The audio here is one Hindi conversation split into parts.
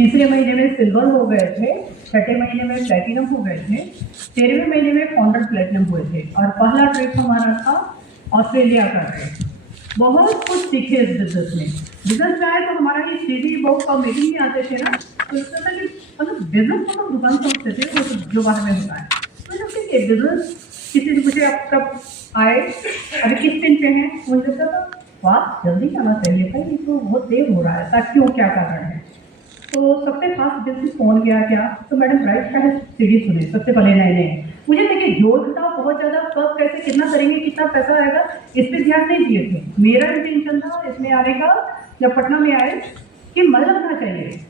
तीसरे महीने में सिल्वर हो गए थे, छठे महीने में प्लेटिनम हो गए थे, 13वें महीने में फाउंडर प्लेटिनम हुए थे और पहला ट्रिप हमारा था ऑस्ट्रेलिया का ट्रिप। बहुत कुछ सीखे इस बिजनेस में। बिजनेस में आए तो हमारा ये सीडी बहुत कम मीटिंग में आते थे ना, तो लगता था कि मतलब बिजनेस को तो दुकान समझते थे वो जो बाहर में होता है। तो लगता है बिजनेस किसी से मुझे आप कब आए, अभी किस दिन पे हैं, मुझे लगता था वाह जल्दी जाना चाहिए था, ये तो बहुत देर हो रहा है, ऐसा क्यों, क्या कर रहे हैं। तो सबसे खास बिजनेस फोन किया क्या, तो मैडम राइट का है सीडी सुने सबसे पहले नए नए। मुझे देखिए जोड़ घटाव बहुत ज़्यादा कब कैसे कितना करेंगे, कितना पैसा आएगा, इस पर ध्यान नहीं दिए थे। मेरा इंटेंशन था इसमें आने का, जब पटना में आए कि मन लगना चाहिए,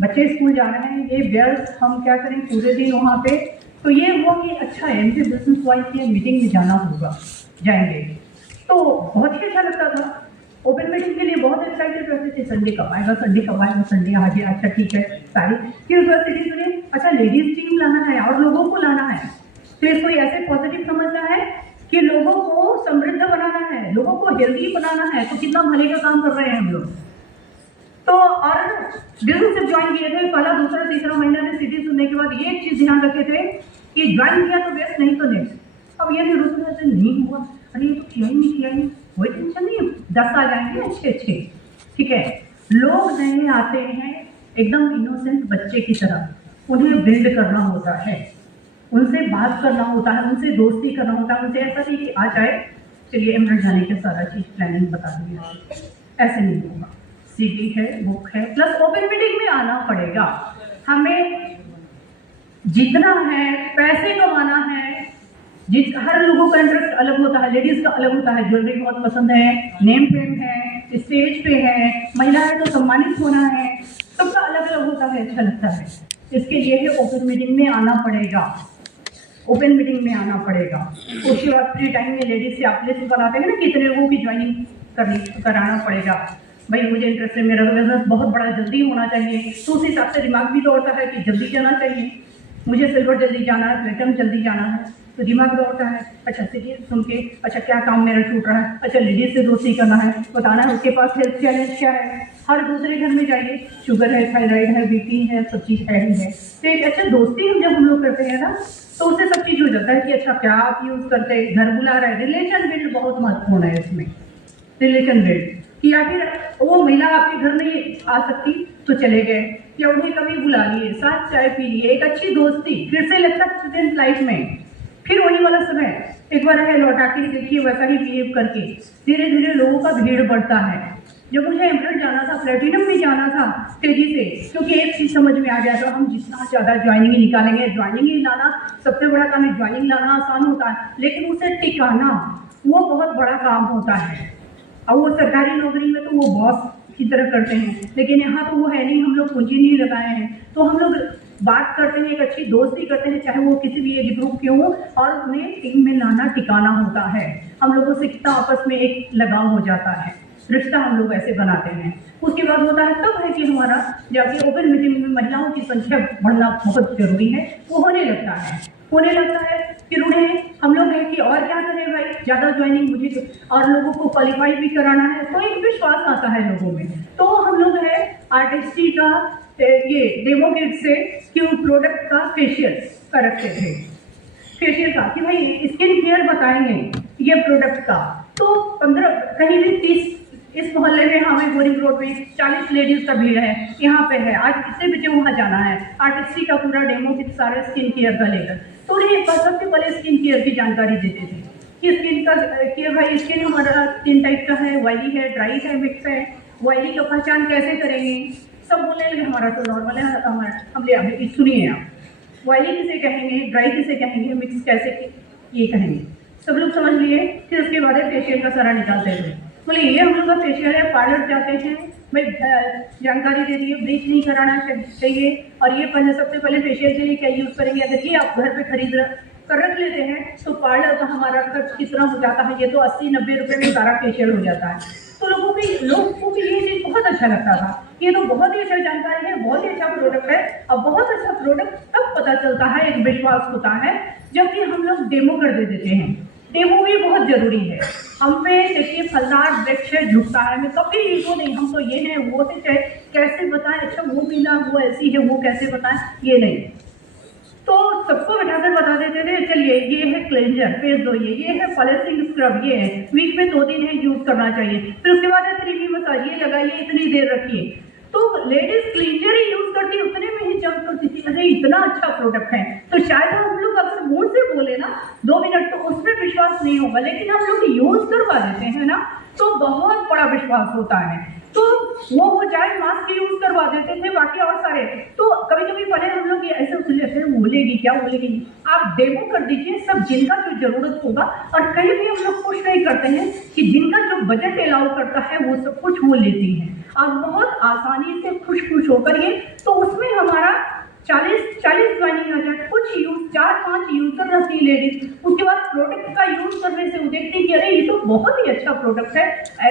बच्चे स्कूल जा रहे हैं, ये व्यस्त हम क्या करें पूरे दिन वहाँ पे। तो ये हुआ कि अच्छा है मुझे बिजनेस वाइज ये मीटिंग में जाना होगा, जाएंगे, तो बहुत ही अच्छा लगता था। ओपन मीटिंग के लिए बहुत एक्साइटेड रहते थे, संडे कब आएगा, संडे कब आएगा, संडे आ गया, अच्छा ठीक है सारी। फिर उसके बाद सीरीज सुने, अच्छा लेडीज टीम लाना है और लोगों को लाना है, तो इसको ऐसे पॉजिटिव समझना है कि लोगों को समृद्ध बनाना है, लोगों को हेल्दी बनाना है, तो कितना भले का काम कर रहे हैं हम लोग। तो और बिजनेस जब ज्वाइन किए थे, पहला दूसरा तीसरा महीना में सीटी सुनने के बाद ये एक चीज ध्यान रखे थे कि ज्वाइन किया तो बेस्ट, नहीं तो नेक्स्ट। अब ये नहीं हुआ, अरे ये तो किया ही नहीं, कोई टेंशन नहीं, 10 आ जाएंगे अच्छे अच्छे, ठीक है। लोग नए आते हैं एकदम इनोसेंट बच्चे की तरह, उन्हें बिल्ड करना होता है, उनसे बात करना होता है, उनसे दोस्ती करना होता है, उनसे ऐसा नहीं कि आ जाए चलिए एमरेट जाने के सारा चीज प्लानिंग बता दी, ऐसे नहीं होगा। सीडी है, बुक है, प्लस ओपन मीटिंग में आना पड़ेगा हमें, जितना है पैसे कमाना है। हर लोगों का इंटरेस्ट अलग होता है, लेडीज का अलग होता है, ज्वेलरी बहुत पसंद है, नेम प्लेट है, स्टेज पे है, महिला है तो सम्मानित होना है, सबका अलग अलग होता है, अच्छा लगता है। इसके लिए है ओपन मीटिंग में आना पड़ेगा, ओपन मीटिंग में आना पड़ेगा। उसके बाद फ्री टाइम में लेडीज से आप लिस्ट बनाते हैं ना कितने लोगों की ज्वाइनिंग कराना पड़ेगा। भाई मुझे इंटरेस्ट है, मेरा बिजनेस बहुत बड़ा जल्दी होना चाहिए, तो उस हिसाब से दिमाग भी दौड़ता है कि जल्दी जाना चाहिए, मुझे सिल्वर जल्दी जाना है, प्लेटिनम जल्दी जाना है, तो दिमाग दौड़ता है। अच्छा सीरियल सुन के अच्छा क्या काम मेरा छूट रहा है, अच्छा लेडीज से दोस्ती करना है, बताना है उसके पास हेल्थ चैलेंज क्या है। हर दूसरे घर में जाइए शुगर है, थायराइड है, बीपी है, सब चीज़ है ही है, तो एक अच्छा दोस्ती हम लोग करते हैं ना, तो उससे सब चीज़ हो जाता है कि अच्छा क्या आप यूज़ करते हैं, घर बुला रहे हैं, रिलेशन बिल्ड बहुत महत्वपूर्ण है इसमें, रिलेशन बिल्ड। या फिर वो महिला आपके घर नहीं आ सकती तो चले गए, या उन्हें कभी बुला लिए, साथ चाय पी लिए, एक अच्छी दोस्ती, फिर से लगता है स्टूडेंट लाइफ में, फिर वही वाला समय एक बार है लौटा के देखिए वैसा ही बिहेव करके धीरे धीरे लोगों का भीड़ बढ़ता है। जब मुझे एमरेट जाना था, प्लेटिनम भी जाना था तेजी से, क्योंकि एक चीज़ समझ में आ गया था, हम जितना ज़्यादा ज्वाइनिंग निकालेंगे, ज्वाइनिंग ही लाना सबसे बड़ा काम है, ज्वाइनिंग लाना आसान होता है, लेकिन उसे टिकाना वो बहुत बड़ा काम होता है। अब वो सरकारी नौकरी में तो वो बॉस की तरह करते हैं, लेकिन यहाँ तो वो है नहीं, हम लोग पूंजी नहीं लगाए हैं, तो हम लोग बात करते हैं, एक अच्छी दोस्ती करते हैं, चाहे वो किसी भी एज ग्रुप के हो, और उन्हें टीम में लाना टिकाना होता है। हम लोगों से कितना आपस में एक लगाव हो जाता है, रिश्ता हम लोग ऐसे बनाते हैं। उसके बाद होता है तब है कि हमारा जाके ओपन मीटिंग में महिलाओं की संख्या बढ़ना बहुत जरूरी है, वो होने लगता है फिर उन्हें हम लोग हैं कि और क्या करें भाई, ज़्यादा ज्वाइनिंग मुझे और लोगों को क्वालिफाई भी कराना है, तो एक विश्वास आता है लोगों में। तो हम लोग है आर्टिस्ट्री का ये डेमो किट से क्यों प्रोडक्ट का फेशियल का रखते थे, फेशियल का कि भाई स्किन केयर बताएंगे ये प्रोडक्ट का, तो 15 कहीं भी 30 इस मोहल्ले में हमें बोरिंग रोड में 40 लेडीज का भीड़ है, यहाँ पे है, आज किससे बच्चे वहाँ जाना है, आर्टिस्ट्री का पूरा डेमो किट सारे स्किन केयर का लेकर, तो उन्हें सबसे पहले स्किन केयर की जानकारी देते थे कि स्किन का केयर, भाई स्किन हमारा 3 टाइप का है, ऑयली है, ड्राई है, मिक्स है, ऑयली का पहचान कैसे करेंगे, सब बोलने लगे हमारा तो नॉर्मल है, हम ले अभी सुनिए आप, ऑयली किसे कहेंगे, ड्राई किसे कहेंगे, मिक्स कैसे ये कहेंगे, सब लोग समझ लिए। फिर उसके बाद फेशियल का सारा निकालते थे, बोले ये हम लोग का फेशियल है, पार्लर जाते हैं भाई जानकारी दे दिए, ब्लीच नहीं कराना चाहिए, और ये पहले सबसे पहले फेशियल के लिए क्या यूज़ करेंगे, अगर ये आप घर पे खरीद कर रख लेते हैं तो पार्लर का हमारा खर्च कितना हो जाता है, ये तो 80-90 रुपये में सारा फेशियल हो जाता है। तो लोगों को ये चीज़ बहुत अच्छा लगता था, ये तो बहुत ही अच्छा जानकारी है, बहुत ही अच्छा प्रोडक्ट है। अब बहुत अच्छा प्रोडक्ट तब पता चलता है, एक विश्वास होता है जबकि हम लोग डेमो कर दे देते हैं, डेमो भी बहुत जरूरी है। हम पे देखिए फलदार वृक्ष है, झुकता है, हमें कभी ईगो नहीं, हम तो ये है वो थे, चाहे कैसे बताएं, अच्छा वो पीना, वो ऐसी है, वो कैसे बताएं, ये नहीं। तो सबको बिठाकर बता देते थे, चलिए ये है क्लेंजर, फेस दो, ये है पॉलिशिंग स्क्रब, ये है वीक में 2 दिन है यूज करना चाहिए, फिर उसके बाद है 3D मसाज, ये लगाइए, इतनी देर रखिए। तो लेडीज क्लींजर ही यूज करती, उतने में ही जंप करती थी, अरे इतना अच्छा प्रोडक्ट है। तो शायद हम लोग अगर मुंह से बोले ना 2 मिनट तो उसमें विश्वास नहीं होगा, लेकिन हम लोग यूज करवा देते हैं ना तो बहुत बड़ा विश्वास होता है। तो वो चाहे मास्क यूज करवा देते थे, बाकी और सारे तो कभी कभी पहले हम लोग ऐसे सोचते बोलेगी क्या बोलेगी, आप डेमो कर दीजिए, सब जिनका जो जरूरत होगा। और कहीं भी हम लोग पुश नहीं करते हैं कि जिनका जो बजट अलाउ करता है वो सब कुछ वो लेती है, और बहुत आसानी से खुश होकर ये, तो उसमें हमारा 40 ज्वाइनिंग आ जाए, कुछ यूज 4-5 यूजर रहती है लेडीज, उसके बाद प्रोडक्ट का यूज करने से वो देखती है कि अरे ये तो बहुत ही अच्छा प्रोडक्ट है,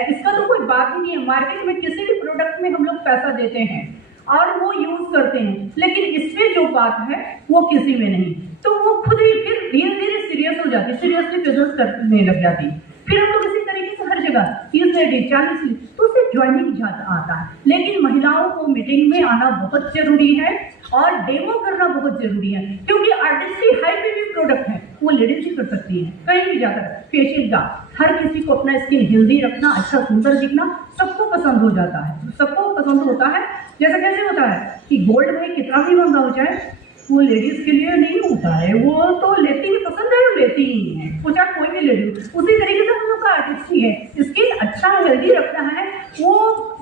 इसका तो कोई बात ही नहीं है। मार्केट में किसी भी प्रोडक्ट में हम लोग पैसा देते हैं और वो यूज करते हैं, लेकिन इसमें जो बात है वो किसी में नहीं, तो वो खुद ही फिर धीरे धीरे सीरियस हो जाती, सीरियसली बिजनेस करने लग जाती। फिर हम लोग इसी तरीके से हर जगह 30 लेडीज 40 तो उससे ज्वाइनिंग आता है। लेकिन महिलाओं को मीटिंग में आना बहुत जरूरी है और डेमो करना बहुत जरूरी है, क्योंकि आर्टिस्टिक हाई बेबी प्रोडक्ट है, वो लेडीज ही कर सकती है कहीं भी जाकर। फेशियल का हर किसी को अपना स्किन हेल्दी रखना, अच्छा सुंदर दिखना सबको पसंद हो जाता है, सबको पसंद होता है। जैसा कैसे होता है कि गोल्ड में कितना भी महंगा हो जाए वो लेडीज के लिए नहीं होता है, वो तो लेती ही पसंद है, वो लेती ही है, वो चाहे कोई भी लेडीज। उसी तरीके से हम लोग का आर्टिस्ट ही है, स्किन अच्छा हेल्दी रखना है, वो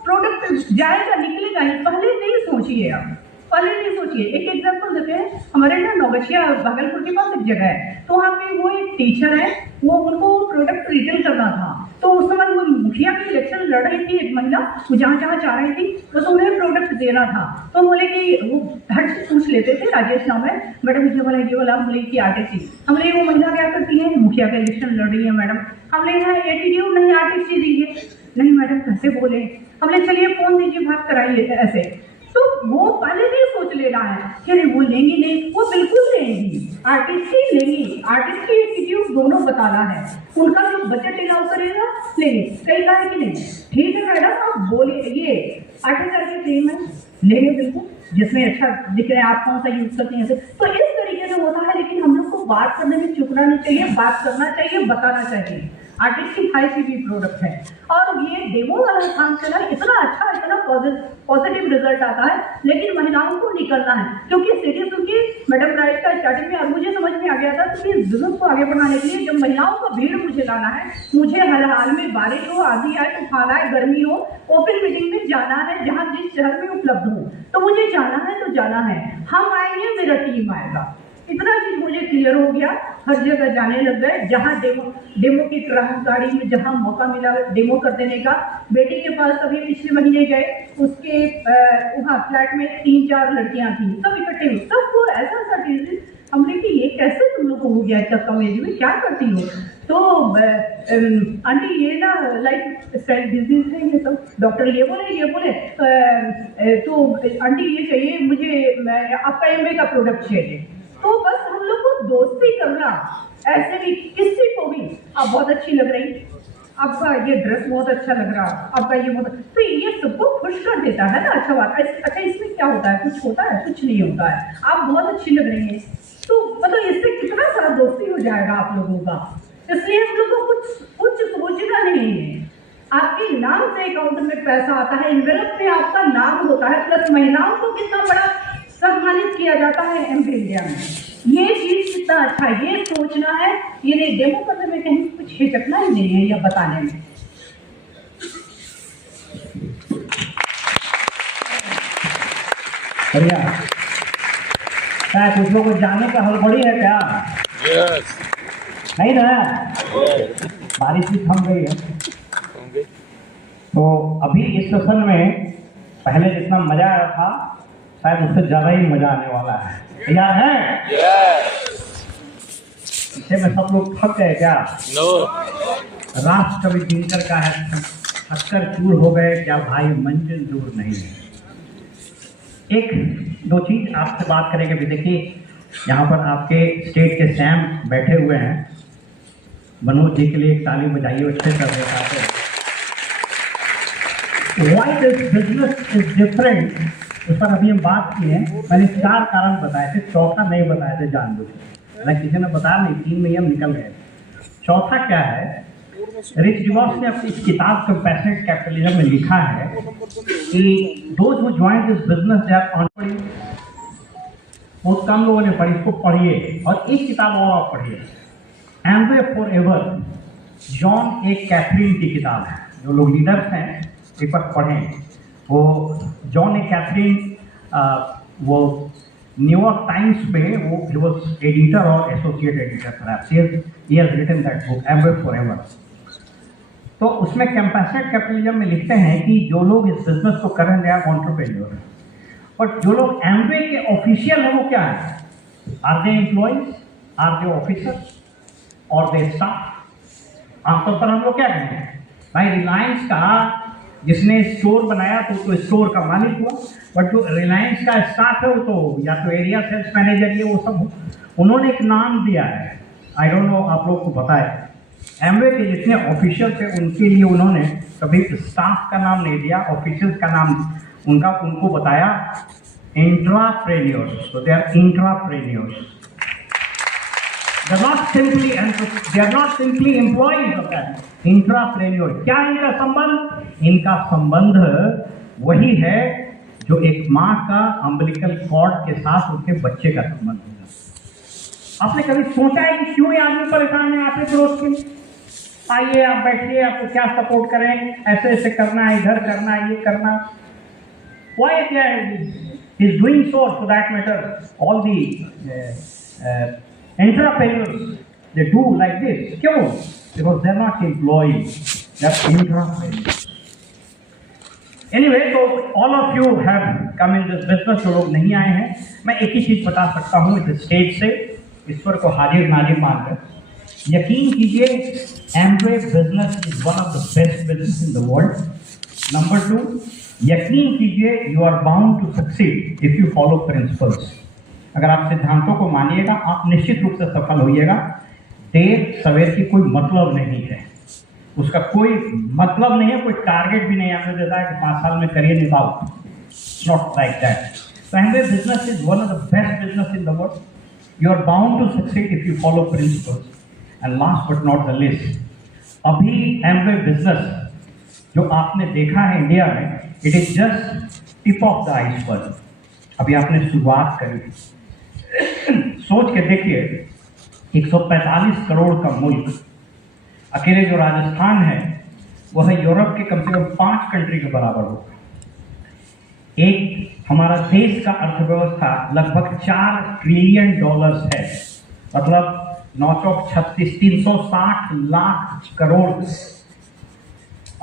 प्रोडक्ट जाएगा निकलेगा ही, पहले नहीं सोचिए आप, पहले नहीं सोचिए। एक एग्जांपल देते हैं, हमारे ना नौगछिया भागलपुर के पास एक जगह है, तो वहाँ पे वो एक टीचर है, वो उनको प्रोडक्ट रिटेल करना था, तो उस समय वो मुखिया की इलेक्शन लड़ रही थी एक महिला, वो जहाँ चाह रही थी बस उन्हें प्रोडक्ट देना था। तो बोले कि वो हर चीज पूछ लेते थे, राजेश नाम है, मैडम मुझे बोला ये वाला, हम बोले कि आर्टिस्ट ही, हम बोले वो महिला क्या करती है, मुखिया का इलेक्शन लड़ रही है मैडम, हम बोले यहाँ एटीट्यूड नहीं, आर्टिस्ट ही दीजिए। नहीं मैडम कैसे बोले, हम बोले चलिए फोन दीजिए, बात कराइए ऐसे। तो वो पहले नहीं सोच ले रहा है कि अरे वो लेंगी नहीं, वो बिल्कुल लेंगी, आर्टिस्ट ही लेंगी, आर्टिस्ट की एटीट्यूड दोनों बताना है, उनका जो बजट अलाउ करेगा लेंगे। कई कहा कि नहीं ठीक है मैडम आप बोलिए, ये 8,000 की क्रीम है, लेंगे बिल्कुल, जिसमें अच्छा दिख रहा है, आप कौन सा यूज करते हैं। तो इस तरीके से होता है, लेकिन हम लोग को बात करने में चुकना नहीं चाहिए, बात करना चाहिए, बताना चाहिए। आर्टिस्टिक हाई सीबी प्रोडक्ट है और ये डेमो वाला काम चला, इतना अच्छा, इतना पॉजिटिव रिजल्ट आता है, लेकिन महिलाओं को निकलना है, क्योंकि सीरियस होगी मैडम राइट का स्टार्टिंग में, और मुझे समझ में आ गया था कि इस बिजनेस को आगे बढ़ाने के लिए जब महिलाओं का भीड़ मुझे लाना है, मुझे हर हाल में बारिश हो, आंधी आए, तूफान आए, गर्मी हो, ओपन मीटिंग में जाना है, जहाँ जिस शहर में उपलब्ध हो, तो मुझे जाना है, तो जाना है, हम आएंगे, मेरा टीम आएगा, इतना चीज मुझे क्लियर हो गया। हर जगह जाने लग गए, जहाँ डेमो की गाड़ी में जहाँ मौका मिला डेमो कर देने का। बेटी के पास अभी पिछले महीने गए, उसके वहाँ फ्लैट में 3-4 लड़कियां थी, सब इकट्ठे हुई, सबको ऐसा चीज, हमने कि ये कैसे तुम लोग को हो गया इतना कम एज में, क्या करती हो। तो आंटी ये ना लाइफ स्टाइल डिजीज है ये सब, डॉक्टर ये बोले तो आंटी ये चाहिए मुझे, आपका एमवे का प्रोडक्ट चाहिए। तो बस हम लोग को दोस्ती करना, ऐसे भी किसी को भी आप बहुत अच्छी लग रही, आपका ये ड्रेस बहुत अच्छा लग रहा, आपका ये बहुत, तो ये सबको खुश कर देता है ना, अच्छा बात। अच्छा इसमें क्या होता है, कुछ होता है, कुछ नहीं होता है, आप बहुत अच्छी लग रही हैं, तो मतलब इससे कितना सारा दोस्ती हो जाएगा आप लोगों का। इसलिए हम लोग को कुछ सोचना नहीं है, आपके नाम से अकाउंट में पैसा आता है, इन्वेलप में आपका नाम होता है, प्लस महिलाओं को कितना बड़ा सम्मानित किया जाता है एमपी इंडिया में। ये चीज कितना अच्छा है, ये सोचना है, ये नहीं डेमो करने में कहीं कुछ हिचकना ही नहीं है या बताने में। बढ़िया, क्या कुछ लोग को जाने का हड़बड़ी है क्या? Yes. नहीं ना, बारिश भी थम गई है, तो अभी इस सेशन में पहले जितना मजा आया था शायद उससे ज्यादा ही मजा आने वाला है। तैयार है? इसे में सब लोग थक गए क्या? No. रात कभी दिनकर का है, थककर चूर हो गए क्या भाई, मंजिल दूर नहीं है। एक दो चीज आपसे बात करेंगे भी। देखिए यहाँ पर आपके स्टेट के सैम बैठे हुए हैं, मनोज जी के लिए एक ताली बजाइए, अच्छे कर देता है। Why this business is different, उस पर अभी हम बात की है। मैंने 4 कारण बताए थे, चौथा नहीं बताए थे जानबूझ के, मतलब किसी ने बताया नहीं, 3 में ही हम निकल गए। चौथा क्या है, रिच डिवॉर्स ने अपनी इस किताब कंपैशनेट कैपिटलिज्म में लिखा है कि those who join this business they are on, बहुत कम लोगों ने पढ़ी, इसको पढ़िए और एक किताब और आप पढ़िए, Amway forever, John A Catherine की किताब है। जो लोग लीडर्स हैं एक बार पढ़ें। वो जॉन ए कैथरीन, वो न्यूयॉर्क टाइम्स में वो ही वाज एडिटर और associate editor, he has written that book Amway forever. तो उसमें कंपैशनेट कैपिटलिज्म में लिखते हैं कि जो लोग इस बिजनेस को कर रहे हैं दे आर एंटरप्रेन्योर, बट जो लोग एम्वे के ऑफिशियल हैं वो क्या है, are they employees, are they officers और दे स्टाफ। आमतौर पर हम लोग क्या कहते हैं, भाई रिलायंस का जिसने स्टोर बनाया तो स्टोर का मालिक हुआ, बट जो रिलायंस का स्टाफ है वो तो या तो एरिया सेल्स मैनेजर, ये वो सब उन्होंने एक नाम दिया है। आई डोंट नो आप लोग को पता है, एम्वे के जितने ऑफिशियल थे उनके लिए उन्होंने कभी स्टाफ का नाम नहीं दिया, ऑफिशियल्स का नाम उनको बताया इंट्राप्रेन्योर्स। तो they are intrapreneurs, they are not simply employees of that, intrapreneur. क्या इनका संबंध, इनका संबंध वही है जो एक माँ का अम्बिलिकल कॉर्ड के साथ उसके बच्चे का संबंध है। आपने कभी सोचा है कि क्यों ये आदमी परेशान है आपके ग्रोथ के लिए? आइए आप बैठिए, आपको क्या सपोर्ट करें, ऐसे ऐसे करना है, इधर करना है, ये करना। Why is doing so, for that matter, all the entrepreneurs, they do like this. क्यों? Because they're not employees, they're entrepreneurs. Anyway, so all of you have come in this business, जो लोग नहीं आए हैं, मैं एक ही चीज बता सकता हूँ इस स्टेज से, ईश्वर को हाजिर नाजिर मानकर, यकीन कीजिए Amway business is one of the best business in the world. Number 2, यकीन कीजिए you are bound to succeed if you follow principles. अगर आप सिद्धांतों को मानिएगा आप निश्चित रूप से सफल होइएगा। देर सवेर की कोई मतलब नहीं है, उसका कोई मतलब नहीं है, कोई टारगेट भी नहीं आपने देता है कि 5 साल में करियर निभाओ, not like that. So Amway business is one of the best business in the world. You are bound to succeed if you follow principles. And last but not the least, अभी Amway business जो आपने देखा है इंडिया में, it is just tip of the iceberg. अभी आपने शुरुआत करी। सोच के देखिए 145 करोड़ का मुल्क, अकेले जो राजस्थान है वह यूरोप के कम से कम 5 कंट्री के बराबर होगा। एक हमारा देश का अर्थव्यवस्था लगभग $4 ट्रिलियन है, मतलब 936 360 लाख करोड़।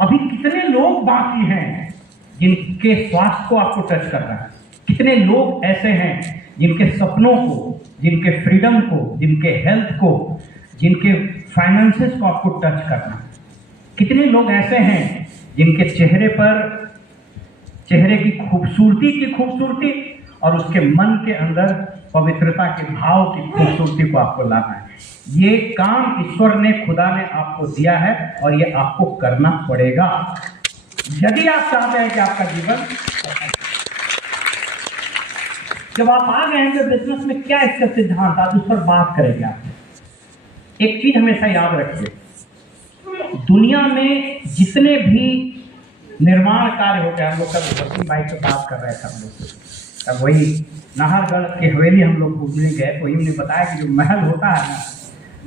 अभी कितने लोग बाकी हैं जिनके स्वास्थ्य को आपको टच कर रहा है? कितने लोग ऐसे हैं जिनके सपनों को, जिनके फ्रीडम को, जिनके हेल्थ को, जिनके फाइनेंसेस को आपको टच करना है? कितने लोग ऐसे हैं जिनके चेहरे पर चेहरे की खूबसूरती और उसके मन के अंदर पवित्रता के भाव की खूबसूरती को आपको लाना है? ये काम ईश्वर ने, खुदा ने आपको दिया है और ये आपको करना पड़ेगा यदि आप चाहते हैं कि आपका जीवन। जब आप आ गए हैं तो बिजनेस में क्या इसका सिद्धांत, आज उस पर बात करेंगे। आप एक चीज हमेशा याद रखिए, दुनिया में जितने भी निर्माण कार्य होते हैं, हम लोग कल वसीम भाई से बात कर रहे थे, हम लोग तब वही नाहरगढ़ की हवेली हम लोग घूमने गए, तो हमने बताया कि जो महल होता है ना,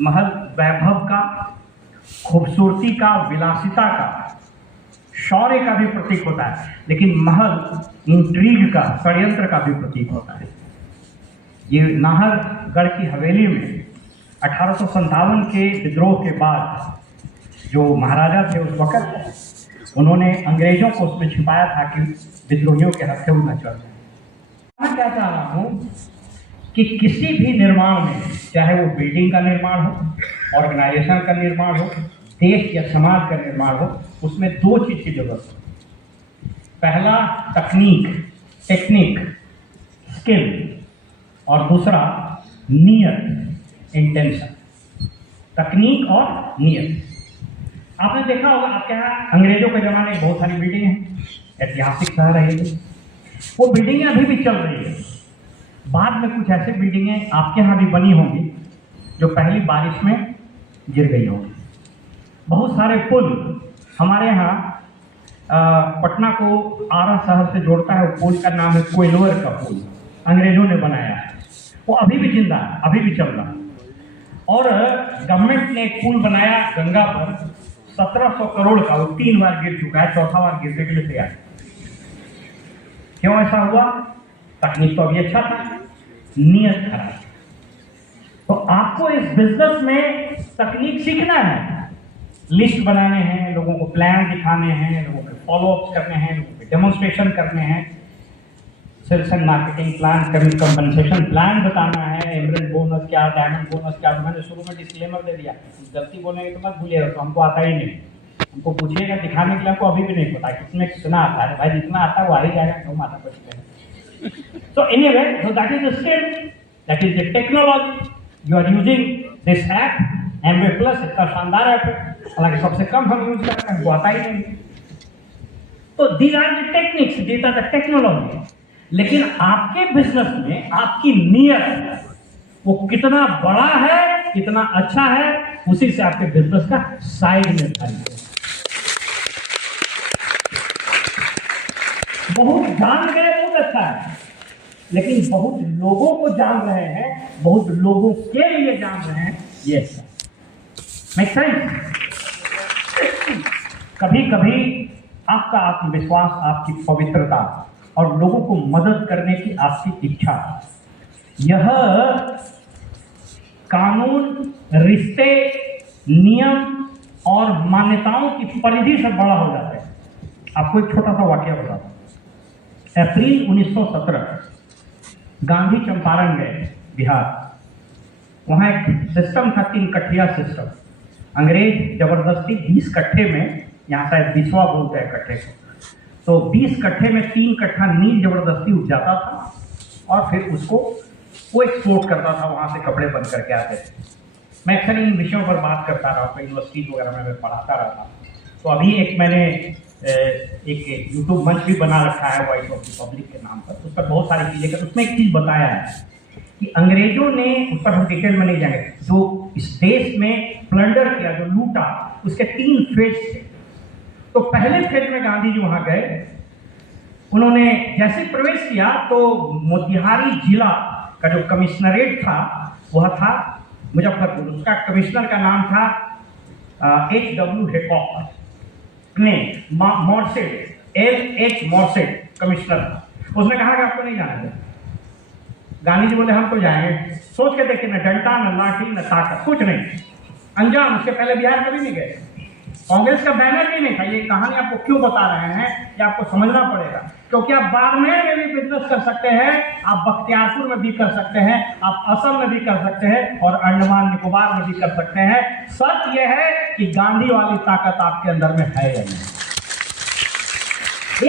महल वैभव का, खूबसूरती का, विलासिता का, शौर्य का भी प्रतीक होता है, लेकिन महल इंट्रीग का, षड्यंत्र का भी प्रतीक होता है। ये नाहरगढ़ की हवेली में 1857 के विद्रोह के बाद जो महाराजा थे उस वक्त, उन्होंने अंग्रेजों को उसमें छिपाया था कि विद्रोहियों के हत्थे न चढ़ जाए। मैं क्या चाह रहा हूँ कि किसी भी निर्माण में, चाहे वो बिल्डिंग का निर्माण हो, ऑर्गेनाइजेशन का निर्माण हो, देश या समाज का निर्माण हो, उसमें 2 चीज की जरूरत है। पहला टेक्निक, स्किल, और दूसरा नियत, इंटेंशन। तकनीक और नियत। आपने देखा होगा आपके यहाँ अंग्रेजों के जमाने में बहुत सारी बिल्डिंग हैं, ऐतिहासिक शहर है ये। वो बिल्डिंगें अभी भी चल रही है। बाद में कुछ ऐसी बिल्डिंगें आपके यहाँ भी बनी होंगी जो पहली बारिश में गिर गई होंगी। बहुत सारे पुल हमारे यहाँ पटना को आरा शहर से जोड़ता है। पुल का नाम है कोइलवर का पुल, अंग्रेजों ने बनाया है। वो अभी भी जिंदा है, अभी भी चल रहा है। और गवर्नमेंट ने एक पुल बनाया गंगा पर 1700 करोड़ का, वो 3 बार गिर चुका है, चौथा बार गिरने के लिए तैयार। क्यों ऐसा हुआ? तकनीक तो अभी अच्छा था, नियत खराब। तो आपको इस बिजनेस में तकनीक सीखना है, लिस्ट बनाने हैं, लोगों को प्लान दिखाने हैं, लोगों के फॉलोअप करने हैं, लोगों के डेमोन्स्ट्रेशन करने हैं, sales and marketing plan, compensation plan बताना है, एमरल्ड बोनस क्या, डायमंड बोनस क्या। तो मैंने शुरू में डिस्क्लेमर दे दिया, गलती बोलेंगे तो मत भूलिएगा, तो हमको आता ही नहीं। हमको पूछिएगा दिखाने के लिए, हमको अभी भी नहीं पता कितने कितना आता है। भाई जितना आता है वो आ ही जाएगा, क्यों माता कुछ। So anyway, so that is the skill, that is the technology. You are using this app, MBA Plus, इतना शानदार ऐप है, हालांकि सबसे कम हम यूज करते हैं, वो आता ही नहीं। तो these are the techniques, these are the technology. लेकिन आपके बिजनेस में आपकी नियत वो कितना बड़ा है, कितना अच्छा है, उसी से आपके बिजनेस का साइज निर्धारित है। बहुत जान गए बहुत अच्छा है, लेकिन बहुत लोगों को जान रहे हैं, बहुत लोगों के लिए जान रहे हैं, ये अच्छा मेक सेंस। कभी कभी आपका आत्मविश्वास, आपकी पवित्रता और लोगों को मदद करने की आपकी इच्छा, यह कानून, रिश्ते, नियम और मान्यताओं की परिधि से बड़ा हो जाता है। आपको एक छोटा सा वाकया बताता हूं। अप्रैल 1917 गांधी चंपारण गए बिहार। वहां एक सिस्टम था, 3 कट्ठिया सिस्टम। अंग्रेज जबरदस्ती 20 कट्ठे में, यहाँ शायद 20वां बोलते हैं कट्ठे को, तो 20 कट्ठे में 3 कट्ठा नील जबरदस्ती उग जाता था और फिर उसको वो एक्सपोर्ट करता था, वहां से कपड़े बन करके आते थे। मैं अक्सर इन विषयों पर बात करता रहा, यूनिवर्सिटी वगैरह में मैं पढ़ाता रहता। तो अभी एक मैंने एक यूट्यूब मंच भी बना रखा है, वॉइस ऑफ द पब्लिक के नाम पर। उस पर बहुत सारी चीजें कर, उसमें एक चीज बताया है कि अंग्रेजों ने, उस पर हम डिटेल में नहीं जाएंगे, जो इस देश में प्लंडर किया, जो लूटा, उसके 3 फेज थे। तो पहले फेज में गांधी जी वहां गए। उन्होंने जैसे प्रवेश किया तो मोतिहारी जिला का जो कमिश्नरेट था वह था मुजफ्फरपुर। उसका कमिश्नर का नाम था H.W. हैकॉक ने, मॉर्सेट, L.H. मॉर्सेट कमिश्नर था। उसने कहा कि आपको नहीं जाना है। गांधी जी बोले हम तो जाएंगे। सोच के देखिए, न डंडा, न लाठी, न ताकत, कुछ नहीं, अनजान। उसके पहले बिहार कभी नहीं गए, कांग्रेस का बैनर भी नहीं था। ये कहानी आपको क्यों बता रहे हैं, ये आपको समझना पड़ेगा, क्योंकि आप बाड़मेर में भी बिजनेस कर सकते हैं, आप बख्तियारपुर में भी कर सकते हैं, आप असम में भी कर सकते हैं और अंडमान निकोबार में भी कर सकते हैं। सच ये है कि गांधी वाली ताकत आपके अंदर में है या नहीं।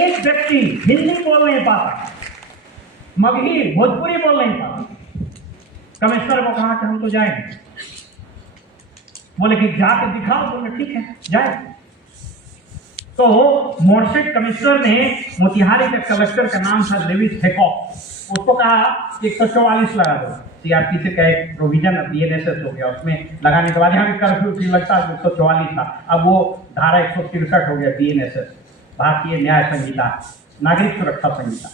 एक व्यक्ति हिंदी बोल नहीं पाता, मगही भोजपुरी बोल नहीं पाता, कमिश्नर को कहा कि हम तो जाएंगे। बोले कि जाके दिखाओ। बोले ठीक है जाए। तो मॉर्सेट कमिश्नर ने, मोतिहारी के कलेक्टर का नाम था लेविस हैकॉक, उसको कहा कि 144 लगा दो। सीआरपीसी का एक प्रोविजन बीएनएसएस हो गया, उसमें लगाने के बाद यहाँ भी कर्फ्यू लगता है, 144 था, अब वो धारा 163 हो गया बीएनएसएस, भारतीय न्याय संहिता, नागरिक सुरक्षा संहिता।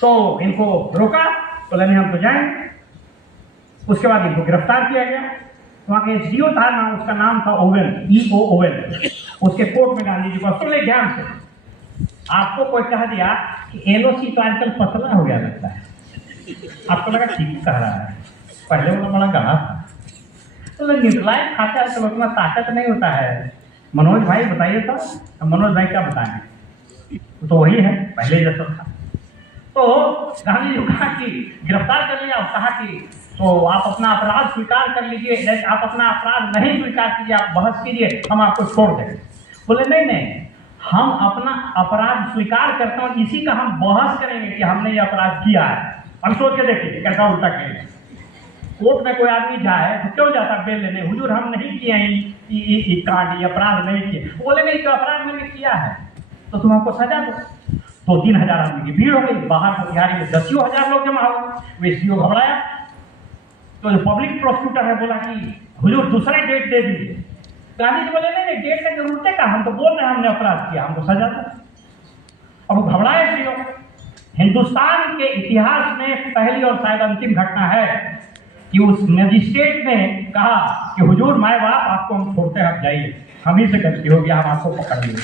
तो इनको रोका, बोले नहीं हम तो जाएंगे। उसके बाद इनको गिरफ्तार किया गया। वहाँ के एसडीओ था ना, उसका नाम था ओवेन, E.O. ओवेन। उसके कोर्ट में गांधी जी को सुन ध्यान से, आपको कोई कह दिया कि एलओसी तो आजकल पतला हो गया लगता है, आपको लगा ठीक कह रहा है, पहले वो बड़ा गला था। तो न्यूट्रलाइज खाता है तो उतना ताकत नहीं होता है। मनोज भाई बताइए तो, मनोज भाई क्या बताएं, तो वही है पहले जैसा था। तो गांधी जी कहा कि गिरफ्तार कर लिया, कहा कि तो आप अपना अपराध स्वीकार कर लीजिए, आप अपना अपराध नहीं स्वीकार कीजिए, आप बहस कीजिए, हम आपको छोड़ देंगे। बोले नहीं नहीं, हम अपना अपराध स्वीकार करते हैं, इसी का हम बहस करेंगे कि हमने ये अपराध किया है। हम सोच के देखिए कैसा उल्टा करेंगे। कोर्ट में कोई आदमी जाए तो क्यों जाता बेल लेने, हुजूर हम नहीं किए हैं ये कांड, ये अपराध नहीं किए। वो बोले नहीं तो अपराध मैंने किया है तो तुम हमको सजा दो। 2-3 हजार आदमी की भीड़ हो गई, बाहर मोतिहारी में 10 हजार लोग जमा हो गए। वे सीओ घबराया तो जो पब्लिक प्रोसिक्यूटर है बोला कि हुजूर दूसरा डेट दे दीजिए। गांधी जी बोले नहीं डेट का जरूरत है, हम तो बोल रहे हैं हमने अपराध किया, हमको सजा दो। अब वो घबराए सीओ। हिंदुस्तान के इतिहास में पहली और शायद अंतिम घटना है कि उस मजिस्ट्रेट ने कहा कि हुजूर माए बाप आपको हम छोड़ते हैं, आप जाइए, हम ही से गलती हो गया, हम आपको पकड़ लिए।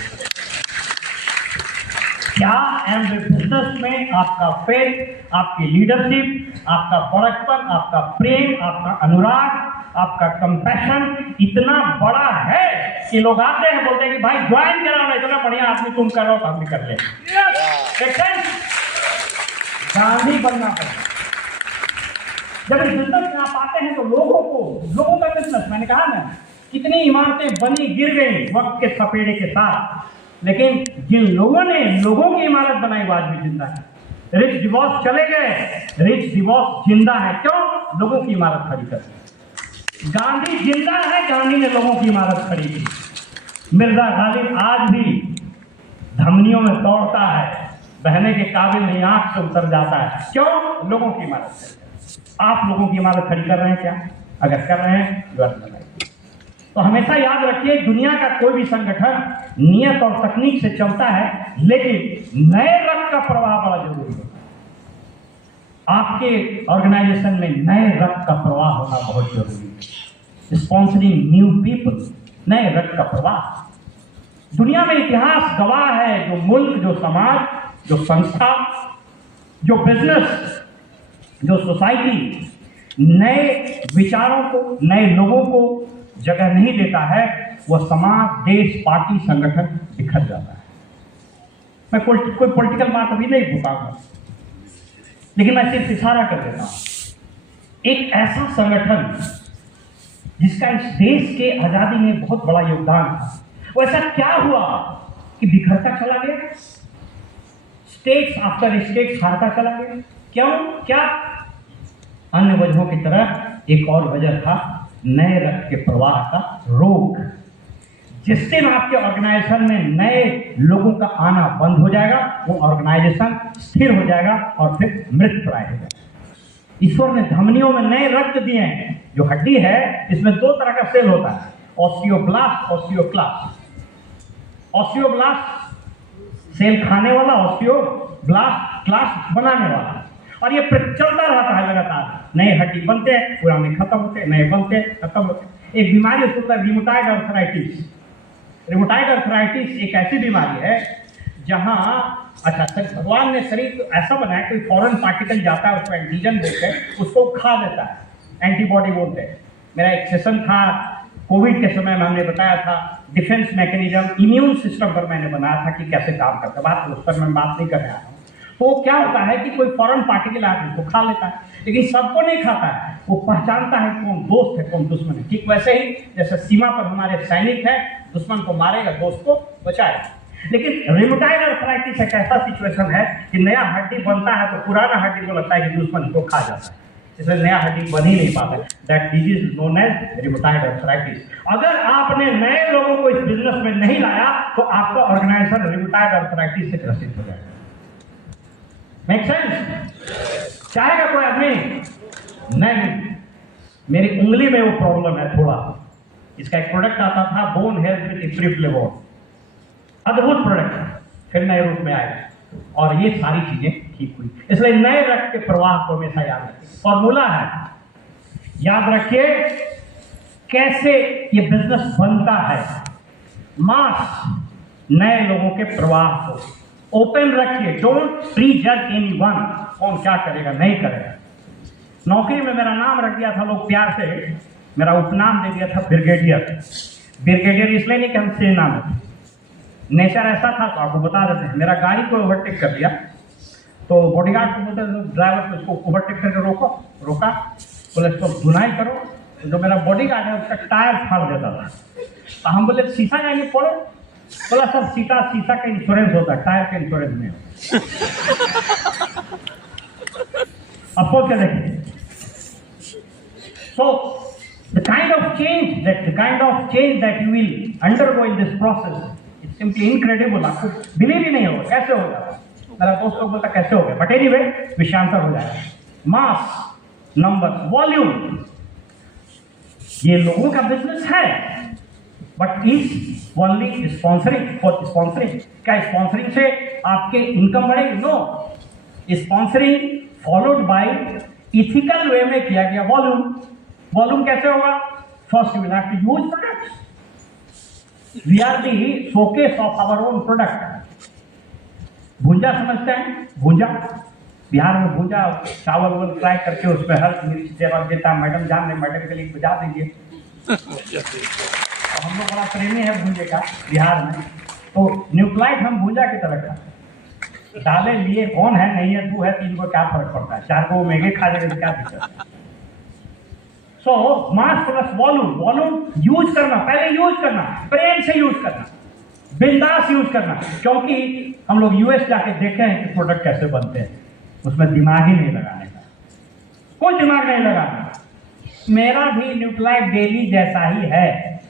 क्या एंड बिजनेस में आपका फेथ, आपकी लीडरशिप, आपका बड़कपन, आपका प्रेम, आपका अनुराग, आपका कंपैशन इतना बड़ा है कि लोग आते हैं बोलते हैं कि भाई ज्वाइन कराओ ना, इतना बढ़िया आदमी तुम कर रहे हो तो हम भी कर ले। गांधी बनना पड़ेगा। जब इस बिजनेस में आप आते हैं तो लोगों का बिजनेस, मैंने कहा ना कितनी इमारतें बनी गिर गई वक्त के सपेड़े के साथ, लेकिन जिन लोगों ने लोगों की इमारत बनाई वो आज भी जिंदा है। रिच डिवॉर्स चले गए, रिच डिवॉर्स जिंदा है। क्यों? लोगों की इमारत खड़ी कर। गांधी जिंदा है, गांधी ने लोगों की इमारत खड़ी की। मिर्जा गालिब आज भी धमनियों में दौड़ता है, बहने के काबिल नहीं, आंख से उतर जाता है। क्यों? लोगों की इमारत खड़ी कर। आप लोगों की इमारत खड़ी कर रहे हैं क्या? अगर कर रहे हैं गर्व लगाइए। तो हमेशा याद रखिए दुनिया का कोई भी संगठन नियत और तकनीक से चलता है, लेकिन नए रक्त का प्रवाह बड़ा जरूरी है। आपके ऑर्गेनाइजेशन में नए रक्त का प्रवाह होना बहुत जरूरी है। स्पॉन्सरिंग न्यू पीपल, नए रक्त का प्रवाह। दुनिया में इतिहास गवाह है, जो मुल्क, जो समाज, जो संस्था, जो बिजनेस, जो सोसाइटी नए विचारों को, नए लोगों को जगह नहीं देता है, वह समाज, देश, पार्टी, संगठन बिखर जाता है। मैं कोई पॉलिटिकल बात अभी नहीं बताऊंगा, लेकिन मैं सिर्फ इशारा कर देता हूं। एक ऐसा संगठन जिसका इस देश के आजादी में बहुत बड़ा योगदान था, वो ऐसा क्या हुआ कि बिखरता चला गया? स्टेट्स आफ्टर स्टेट्स हारता चला गया। क्यों? क्या? अन्य वजहों की तरह एक और वजह था नए रक्त के प्रवाह का रोग। जिस दिन आपके ऑर्गेनाइजेशन में नए लोगों का आना बंद हो जाएगा, वो ऑर्गेनाइजेशन स्थिर हो जाएगा और फिर मृत प्राय हो जाएगा। ईश्वर ने धमनियों में नए रक्त दिए हैं। जो हड्डी है इसमें 2 तरह का सेल होता है, ऑस्टियोब्लास्ट, ऑस्टियोक्लास्ट। ऑस्टियोब्लास्ट सेल खाने वाला, ऑस्टियोब्लास्ट क्लास्ट बनाने वाला। और ये चलता रहता है लगातार, नए हड्डी बनते हैं, पुराने खत्म होते हैं, नए बनते हैं, खत्म होते हैं। एक बीमारी होता है रिमोटाइड आर्थराइटिस। रिमोटाइड आर्थराइटिस एक ऐसी बीमारी है जहां भगवान ने शरीर ऐसा बनाया, कोई फॉरेन पार्टिकल जाता है, उसको एंटीजन बोलते हैं, उसको खा देता है, एंटीबॉडी बोलते हैं। मेरा एक सेशन था कोविड के समय में, हमने बताया था डिफेंस मैकेनिज्म, इम्यून सिस्टम पर मैंने बनाया था कि कैसे काम करता है। बात उस पर मैं बात नहीं कर रहा हूँ। तो क्या होता है कि कोई फॉरेन पार्टिकल आदमी को खा लेता है, लेकिन सबको नहीं खाता है। वो पहचानता है कौन दोस्त है कौन दुश्मन है। ठीक वैसे ही जैसे सीमा पर हमारे सैनिक है, दुश्मन को मारेगा, दोस्त को बचाएगा। लेकिन रिमोटाइड आर्थराइटिस एक ऐसा सिचुएशन है कि नया हड्डी बनता है तो पुराना हड्डी को लगता है कि दुश्मन को खा जाता है, इसलिए नया हड्डी बन ही नहीं पाता। That disease is known as rheumatoid arthritis. अगर आपने नए लोगों को इस बिजनेस में नहीं लाया तो आपका ऑर्गेनाइजेशन रिमोटाइड आर्थराइटिस से ग्रसित हो जाएगा। Make sense? चाहेगा कोई आदमी? नहीं। मेरी उंगली में वो प्रॉब्लम है थोड़ा। इसका एक प्रोडक्ट आता था, bone health with improved liver, अद्भुत प्रोडक्ट, फिर नए रूप में आया और ये सारी चीजें ठीक हुई। इसलिए नए रक्त के प्रवाह को हमेशा याद रखिए। फॉर्मूला है, याद रखिए कैसे ये बिजनेस बनता है। मास, नए लोगों के प्रवाह को ओपन रखिए, डोंट प्री जज एनीवन, कौन क्या करेगा नहीं करेगा। नौकरी में मेरा नाम रख दिया था लोग प्यार से, मेरा उपनाम दे दिया था ब्रिगेडियर। ब्रिगेडियर इसलिए नहीं कि हम सेना में थे, नेचर ऐसा था तो आपको बता देते हैं। मेरा गाड़ी को ओवरटेक कर दिया तो बॉडीगार्ड को बोलते ड्राइवर को इसको ओवरटेक करके रोका, बोले इसको धुनाई करो। तो जो मेरा बॉडीगार्ड है उसका टायर फाड़ देता था, तो हम बोले शीशा जाएंगे फोड़ो, बोला सर शीशा का इंश्योरेंस होता है, टायर का इंश्योरेंस नहीं। अब सोच के देखिए, So the kind of change that you will undergo in this process, it's simply incredible. आपको बिलीव ही नहीं होगा कैसे होगा। मेरा दोस्त लोग बोलता कैसे हो गया, बट एनीवे विषयांतर हो जाएगा। मास, नंबर, वॉल्यूम, ये लोगों का बिजनेस है, but is only sponsoring for sponsoring. क्या स्पॉन्सरिंग से आपके इनकम बढ़ेगी? No, sponsoring followed by ethical way में किया गया वॉल्यूम। वॉल्यूम कैसे होगा? First you will have to use products. We are the showcase of our own product. भुंजा समझते हैं? भुंजा, बिहार में भुंजा चावल वल फ्राई करके उसमें हर मिर्च देता है। मैडम जान रहे, मैडम के लिए बुझा दीजिए। तो हम लोग बड़ा प्रेमी है भुंजे का बिहार में। तो न्यूक्लाइड हम भुंजा की तरह खाते, डाले लिए कौन है नहीं है, 2 है 3 को क्या फर्क पड़ता है, 4 को महंगे खा जाएंगे तो क्या दिक्कत। So mass plus volume. Volume use करना, पहले यूज करना, प्रेम से यूज करना, बिंदास यूज करना। क्योंकि हम लोग यूएस जाके देखे हैं कि प्रोडक्ट कैसे बनते हैं, उसमें दिमाग ही नहीं लगाने का, कोई दिमाग नहीं लगाना। मेरा भी न्यूक्लाइड डेली जैसा ही है,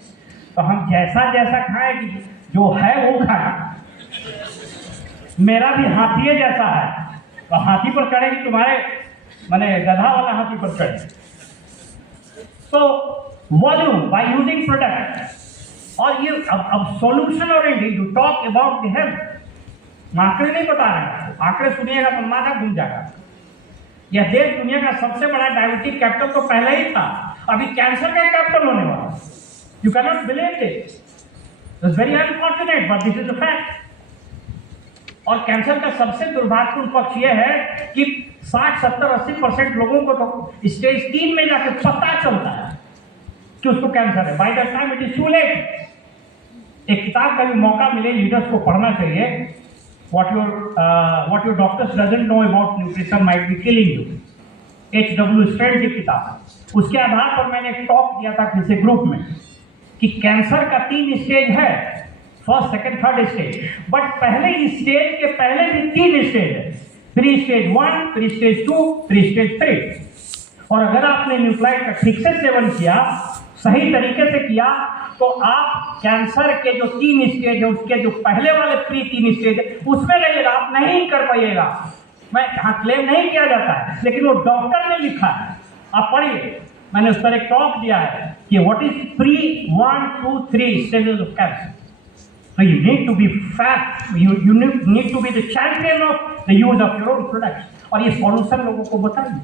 तो हम जैसा जैसा खाएं कि जो है वो खाना। मेरा भी हाथी जैसा है, तो हाथी पर चढ़ेगी तुम्हारे माने गधा वाला हाथी पर चढ़े। So volume by using product. और ये अब solution oriented, you talk about the health. आंकड़े नहीं बता रहे, आंकड़े सुनिएगा तो माथा घूम जाएगा। यह देश दुनिया का सबसे बड़ा डायबिटिक कैपिटल तो पहले ही था, अभी कैंसर का कैपिटल होने वाला। You can not believe this, it's very unfortunate but this is a fact. और कैंसर का सबसे दुर्भाग्यपूर्ण पक्ष यह है कि 60, 70, 80% लोगों को तो स्टेज 3 में जाकर पता चलता है कि उसको कैंसर है। By the time it is too late. एक किताब का भी मौका मिले लीडर्स को पढ़ना चाहिए, what your doctors doesn't know about nutrition might be killing you। H.W. Strand की किताब। उसके आधार पर मैंने एक टॉक दिया था किसी ग्रुप में कि कैंसर का 3 स्टेज है, first, second, third stage. But पहले स्टेज के पहले भी 3 स्टेज है, 3 स्टेज 1, 3 स्टेज 2, 3 स्टेज 3। और अगर आपने न्यूक्लाइड का ठीक से सेवन किया, सही तरीके से किया, तो आप कैंसर के जो 3 स्टेज है उसके जो पहले वाले 3 स्टेज है उसमें रहिएगा, आप नहीं कर पाइएगा। मैं यहाँ क्लेम नहीं किया जाता है, लेकिन वो डॉक्टर ने लिखा है, आप पढ़िए। मैंने उस पर एक टॉक दिया है कि what is pre 1, 2, 3 stages of cancer. So you need to be fat, you need to be the champion of the use of your own products। और ये सॉल्यूशन लोगों को बताइए।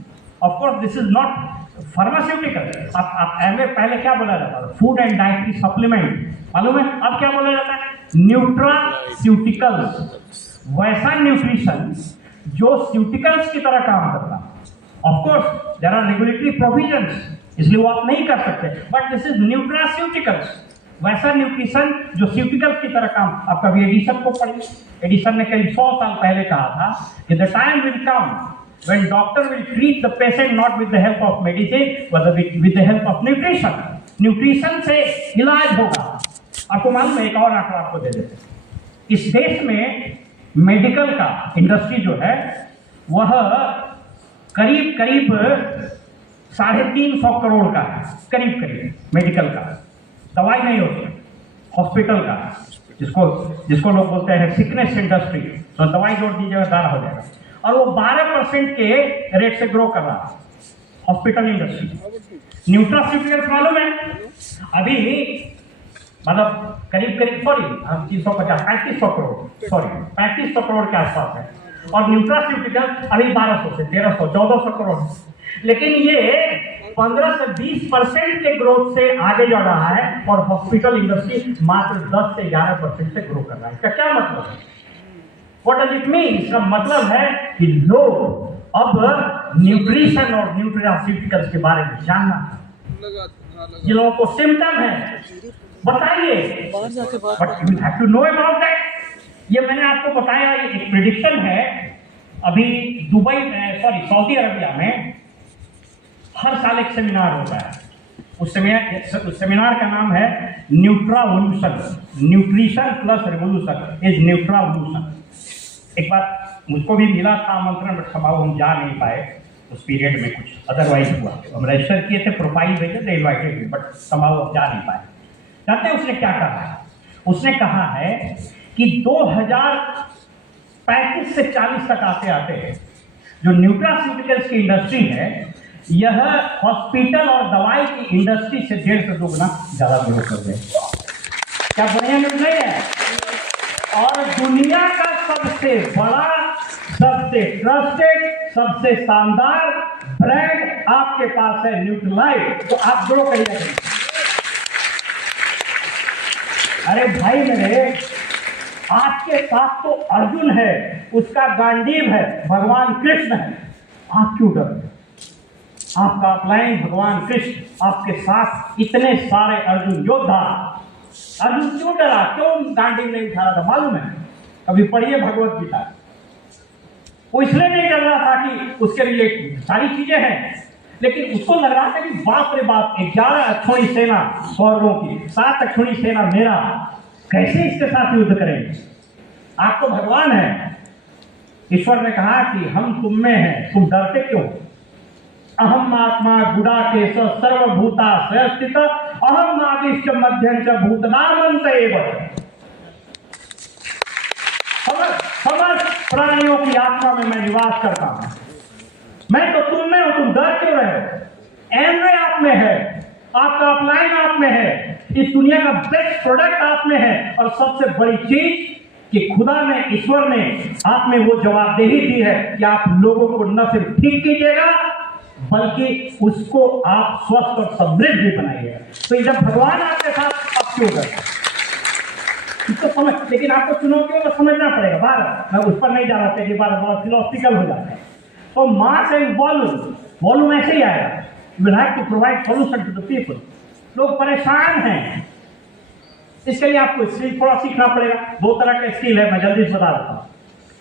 Of course this is not pharmaceutical. आप एमए पहले क्या बोला जाता था? फूड एंड डाइटरी सप्लीमेंट, मालूम है? अब क्या बोला जाता है? न्यूट्रास्यूटिकल्स। वैसा न्यूट्रिशन जो स्यूटिकल्स की तरह काम करता है। Of course there are regulatory provisions, इसलिए वो आप नहीं कर सकते, बट दिस इज न्यूट्रास्यूटिकल्स। वैसा न्यूट्रिशन जो स्यूटिकल्स की तरह काम। आप कभी एडिसन को पढ़िए, एडिसन ने करीब 100 साल पहले कहा था कि the time will come when doctor will treat the patient not with the help of medicine but with the help of nutrition। nutrition से इलाज होगा। आपको मालूम है, एक और आंकड़ा आपको दे देते हैं। इस देश में मेडिकल का इंडस्ट्री जो है वह करीब 350 करोड़ का है, करीब मेडिकल का। दवाई नहीं होती, हॉस्पिटल का, जिसको लोग बोलते हैं सिकनेस इंडस्ट्री। तो दवाई जोड़ दीजिएगा, दाना हो जाएगा। और वो 12% के रेट से ग्रो कर रहा है हॉस्पिटल इंडस्ट्री। न्यूट्रास्यूटिकल्स मालूम है अभी मतलब करीब 3500 करोड़ के आसपास है, और न्यूट्रास्यूटिकल अभी 1200 से 1300, 1400 करोड़। लेकिन ये 15 से 20% के ग्रोथ से आगे जा रहा है, और हॉस्पिटल इंडस्ट्री मात्र 10 से 11% से ग्रो कर रहा है। इसका क्या मतलब है? What does it mean? इसका मतलब है कि लोग अब न्यूट्रिशन और न्यूट्रास्यूटिकल्स के बारे में जानना। जिन लोगों को सिम्टम है बताइए, but you have to know about that. ये मैंने आपको बताया, ये एक प्रेडिक्शन है। अभी सऊदी अरबिया में हर साल एक सेमिनार होता है। उस सेमिनार का नाम है Nutravolution. Nutrition plus revolution is Nutravolution. एक बार मुझको भी मिला था आमंत्रण, बट समारोह हम जा नहीं पाए। उस पीरियड में कुछ अदरवाइज हुआ। हम रजिस्टर किए थे, प्रोफाइल भेजे थे, इन्वाइटेड भी, बट समाव अब जा नहीं पाए। जानते हैं उसने क्या कहा है? उसने कहा है कि 2035 से 40 तक आते आते जो न्यूट्रास्यूटिकल्स की इंडस्ट्री है, यह हॉस्पिटल और दवाई की इंडस्ट्री से 1.5 से 2 गुना ज्यादा ग्रो कर गए। क्या बढ़िया न्यूज नहीं है? और दुनिया का सबसे बड़ा, सबसे ट्रस्टेड, सबसे शानदार ब्रांड आपके पास है, न्यूट्रीलाइट। तो आप ग्रो करिए। अरे भाई मेरे, आपके साथ तो अर्जुन है, उसका गांडीव है, भगवान कृष्ण है, आप क्यों डरते? आपका अपलाइन भगवान कृष्ण, आपके साथ इतने सारे अर्जुन योद्धा। अर्जुन क्यों डरा, क्यों गांडीव नहीं उठा रहा था मालूम है? कभी पढ़िए भगवत गीता। वो इसलिए नहीं कर रहा था कि उसके लिए सारी चीजें हैं, लेकिन उसको लग रहा था कि बाप रे बाप, 11 अक्षौणी सेना कौरवों की, 7 अक्षौणी सेना मेरा, कैसे इसके साथ युद्ध करेंगे? आप तो भगवान है। ईश्वर ने कहा कि हम तुम में हैं, तुम डरते क्यों? अहम आत्मा गुडाकेश सर्वभूता स्थित अहम आदिश्च मध्यम च भूतनामंत एवं। समस्त प्राणियों की आत्मा में मैं निवास करता हूं। मैं तो तुम में हूं, तुम डर क्यों रहे हो? एनवे आप में है, आपका अपलाइन आप में है, इस दुनिया का बेस्ट प्रोडक्ट आप में है। और सबसे बड़ी चीज कि खुदा ने, ईश्वर ने आप में वो जवाबदेही दी है कि आप लोगों को न सिर्फ ठीक कीजिएगा, बल्कि उसको आप स्वस्थ और समृद्ध भी बनाइएगा। तो जब भगवान आपके साथ, आप क्यों करते? इसको समझ, लेकिन आपको चुनौतियों को समझना पड़ेगा। बार मैं उस पर नहीं जा रहा था, ये बार बड़ा फिलोसफिकल हो जाता है। तो मास एंड वॉल्यूम ऐसे ही आएगा। You will have to provide solution to the people. लोग परेशान हैं, इसके लिए आपको स्किल थोड़ा सीखना पड़ेगा। 2 तरह का स्किल है, मैं जल्दी से बता देता हूँ।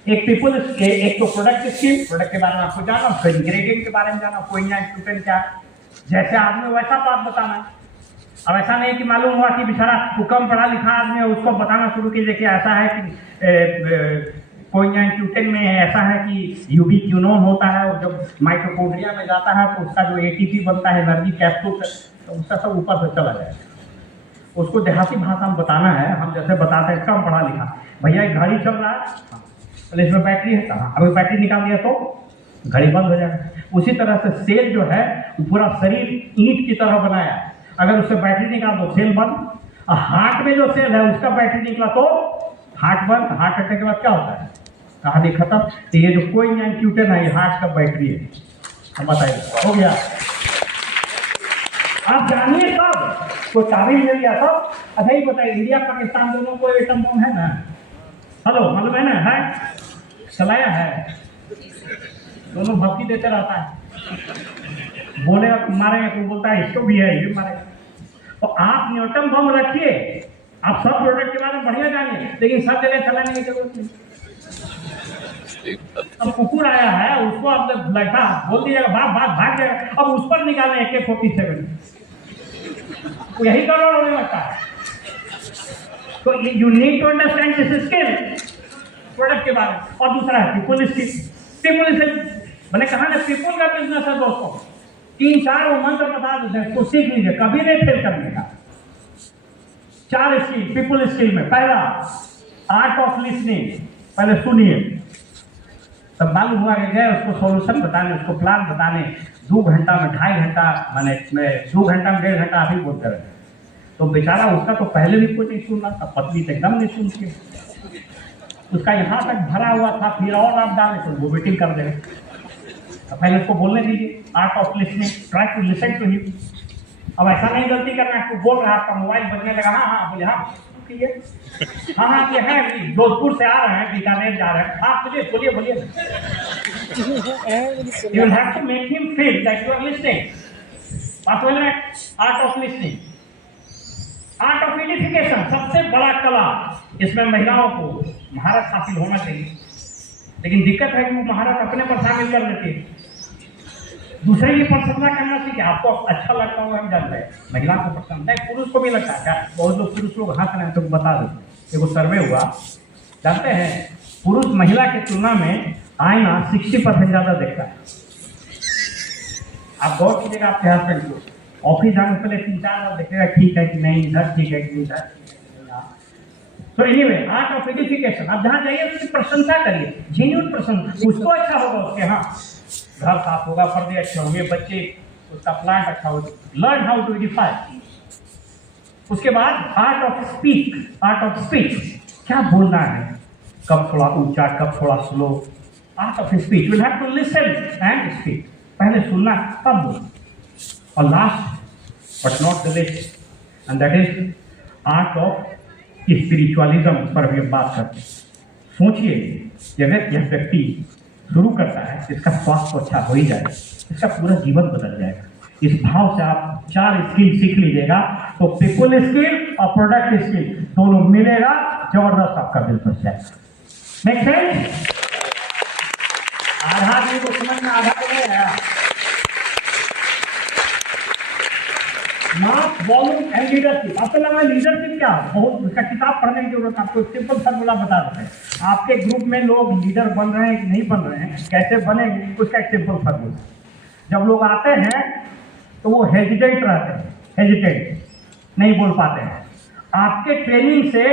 एक पीपल, एक तो प्रोडक्ट स्किल, प्रोडक्ट के बारे में आपको जाना, फिर इंग्रेडिएंट के बारे में जाना, कोई ना इंस्टूडेंट क्या जैसे आदमी वैसा बात बताना है। अब ऐसा नहीं कि मालूम हुआ कि बेचारा कम पढ़ा लिखा आदमी है, उसको बताना शुरू कीजिए कि ऐसा है कि कोइना इंट्यूटेन में ऐसा है कि यूबी क्यूनोन होता है, और जब माइटोकॉन्ड्रिया में जाता है तो उसका जो एटीपी बनता है, एनर्जी कैप्सूल, तो उसका सब ऊपर से चला जाएगा। उसको देहाती भाषा में बताना है। हम जैसे बताते हैं कम पढ़ा लिखा, भैया एक घड़ी चल रहा है, पहले इसमें बैटरी है, कहाँ अभी बैटरी निकाल दिया तो घड़ी बंद हो जाएगा। उसी तरह से सेल जो है वो पूरा शरीर ईंट की तरह बनाया है, अगर उससे बैटरी निकाल दो सेल बंद। हार्ट में जो सेल है उसका बैटरी निकला तो हार्ट बंद। हार्ट अटैक के बाद क्या होता है? कहानी खत्म। तो ये जो कोई इंट्यूटेन है, ये हार्ट का बैटरी है। हम बताइए, हो गया? आप जानिए सब, तो चाबी मिल गया सब। अच्छा ही बताइए, इंडिया पाकिस्तान दोनों को एटम बम है ना? हेलो, मालूम है ना? है, चलाया है, दोनों भक्ति देते रहता है। बोलेगा तुम मारेगा, तुम बोलता है इसको भी है, ये मारेगा। तो आप न्यूटन बम रखिए, आप सब प्रोडक्ट के बारे में बढ़िया जानिए, लेकिन सब जगह चलाने की जरूरत नहीं। अब कुकुर आया है, उसको आप बैठा बोल दीजिएगा भाग भाग भाग जाएगा। अब उस पर निकालना AK-47, यही गड़बड़ होने लगता है। तो you need to understand this skill product के बारे में। और दूसरा है पीपल स्किल। मैंने कहा ना, पीपल का बिजनेस है दोस्तों। 3-4 वो मंत्र बता देते हैं, उसको सीख लीजिए, कभी नहीं फेल करने का। 4 स्किल पीपल स्किल में। पहला, आर्ट ऑफ लिसनिंग। पहले सुनिए, तब मालूम हुआ कि गए उसको सॉल्यूशन बताने, उसको प्लान बताने, 2 घंटा में 2.5 घंटा, मैंने 2 घंटा में 1.5 घंटा आप ही बोलते रहे। तो बेचारा उसका तो पहले भी कोई नहीं सुन रहा था, पत्नी तो एकदम नहीं सुनती, उसका यहाँ तक भरा हुआ था, फिर और आप डाले तो वो वेटिंग कर देगा। तो पहले उसको बोलने दीजिए, art of listening, try to listen to him. अब ऐसा नहीं गलती करना है, बोल रहा है, आपका मोबाइल बजने लगा, हाँ हाँ बोले, हाँ हाँ ये है, जोधपुर से आ रहे हैं, बीकानेर जा रहे हैं, हाँ बोलिए बोलिए बोलिए। You will have to make him feel that you are listening. बात बोल रहे हैं, art of listening, art of edification. सबसे बड़ा कला, इसमें महिलाओं को महारत हासिल होना चाहिए, लेकिन दिक्कत है कि वो महारत अपने पर शामिल कर लेती है, दूसरे की प्रशंसा करना सीखे। आपको अच्छा लगता होगा, हम जानते हैं, महिला को पसंद है, पुरुष को भी लगता है। क्या बहुत लोग पुरुष लोग हंस रहे हैं, तो बता देते। देखो सर्वे हुआ, जानते हैं पुरुष महिला की तुलना में आईना 60% ज्यादा देखता है। आप गौर कीजिएगा आपके हस्बैंड को, ऑफिस जाने से पहले 3-4 बार देखेगा ठीक है कि नहीं, इधर ठीक है कि नहीं, इधर। तो एनीवे, आर्ट ऑफ एडिफिकेशन, आप जहाँ जाइए उसकी प्रशंसा करिए, जेन्युइन प्रशंसा। उसको अच्छा होगा, उसके यहाँ घर साफ होगा, पर्दे अच्छे होंगे, बच्चे, उसका प्लांट अच्छा होगा। Learn how to edify. उसके बाद art of speak, art of speech, क्या बोलना है, कब थोड़ा ऊंचा, कब थोड़ा slow. Art of speech, will have to listen and speak. पहले सुनना, तब बोलना। और last but not the least, and that is art of spiritualism पर भी बात करते हैं। सोचिए कि अगर यह व्यक्ति शुरू करता है, इसका स्वास्थ्य अच्छा हो ही जाएगा, इसका पूरा जीवन बदल जाएगा। इस भाव से आप 4 स्किल सीख लीजिएगा, तो पीपल स्किल और प्रोडक्ट स्किल दोनों मिलेगा, जबरदस्त आपका बिजनेस जाएगा। Make sense? आधा भी तो समझ में, आधा तो नहीं आया। Mass volume and leadership. आपको लगा लीडरशिप क्या है? बहुत उसका किताब पढ़ने की जरूरत है, आपको सिंपल फॉर्मूला बता देते हैं। आपके ग्रुप में लोग लीडर बन रहे हैं कि नहीं बन रहे हैं, कैसे बनेंगे, उसका एक सिंपल फॉर्मूला। जब लोग आते हैं तो वो हेजिटेंट रहते हैं, हेजिटेंट नहीं बोल पाते हैं। आपके ट्रेनिंग से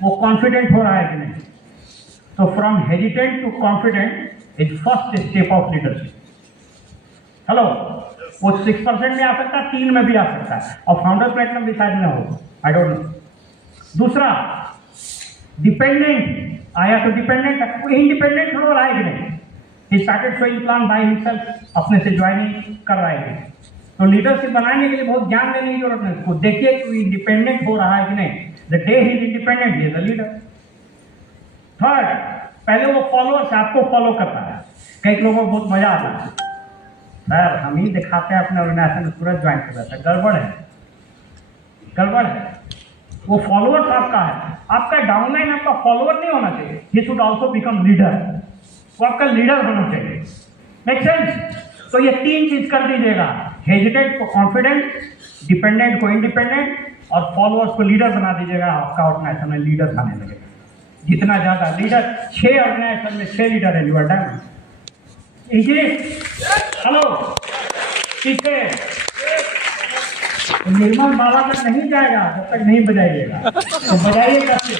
वो कॉन्फिडेंट हो रहा है कि नहीं? तो from hesitant to confident is first step of leadership. Hello, वो 6% में आ सकता है, 3 में भी आ सकता है, और फाउंडर प्लेटिनम भी शायद में हो, आई डोंट नो। दूसरा, डिपेंडेंट आया तो डिपेंडेंट, इंडिपेंडेंट हो रहा है कि नहीं? He started showing plan by himself, अपने से ज्वाइनिंग कर रहा है। तो लीडरशिप बनाने के लिए बहुत ज्ञान देने की जरूरत नहीं, उसको देखिए कि इंडिपेंडेंट हो रहा है कि नहीं। The day he is independent, he is a leader. Third, पहले वो फॉलोअर्स आपको फॉलो करता है। कई लोगों को बहुत मजा आता है, सर हम ही दिखाते हैं अपने ऑर्गेनाइजेशन में तुरंत ज्वाइन कर जाता है। गड़बड़ है, गड़बड़ है। वो फॉलोअर्स आपका है, आपका डाउनलाइन आपका फॉलोअर नहीं होना चाहिए। He should also become leader, वो आपका लीडर होना चाहिए। Make sense? तो ये 3 चीज कर दीजिएगा, हेजिटेंट को कॉन्फिडेंट, डिपेंडेंट को इंडिपेंडेंट, और फॉलोअर्स को लीडर बना दीजिएगा। आपका ऑर्गेनाइजेशन में लीडर आने लगेगा। जितना ज्यादा लीडर, 6 ऑर्गेनाइजेशन में 6 लीडर है, यू आर डन। हेलो, ठीक है? निर्मल बाबा तक नहीं जाएगा जब तक नहीं बजाइएगा, तो बजाइए कैसे?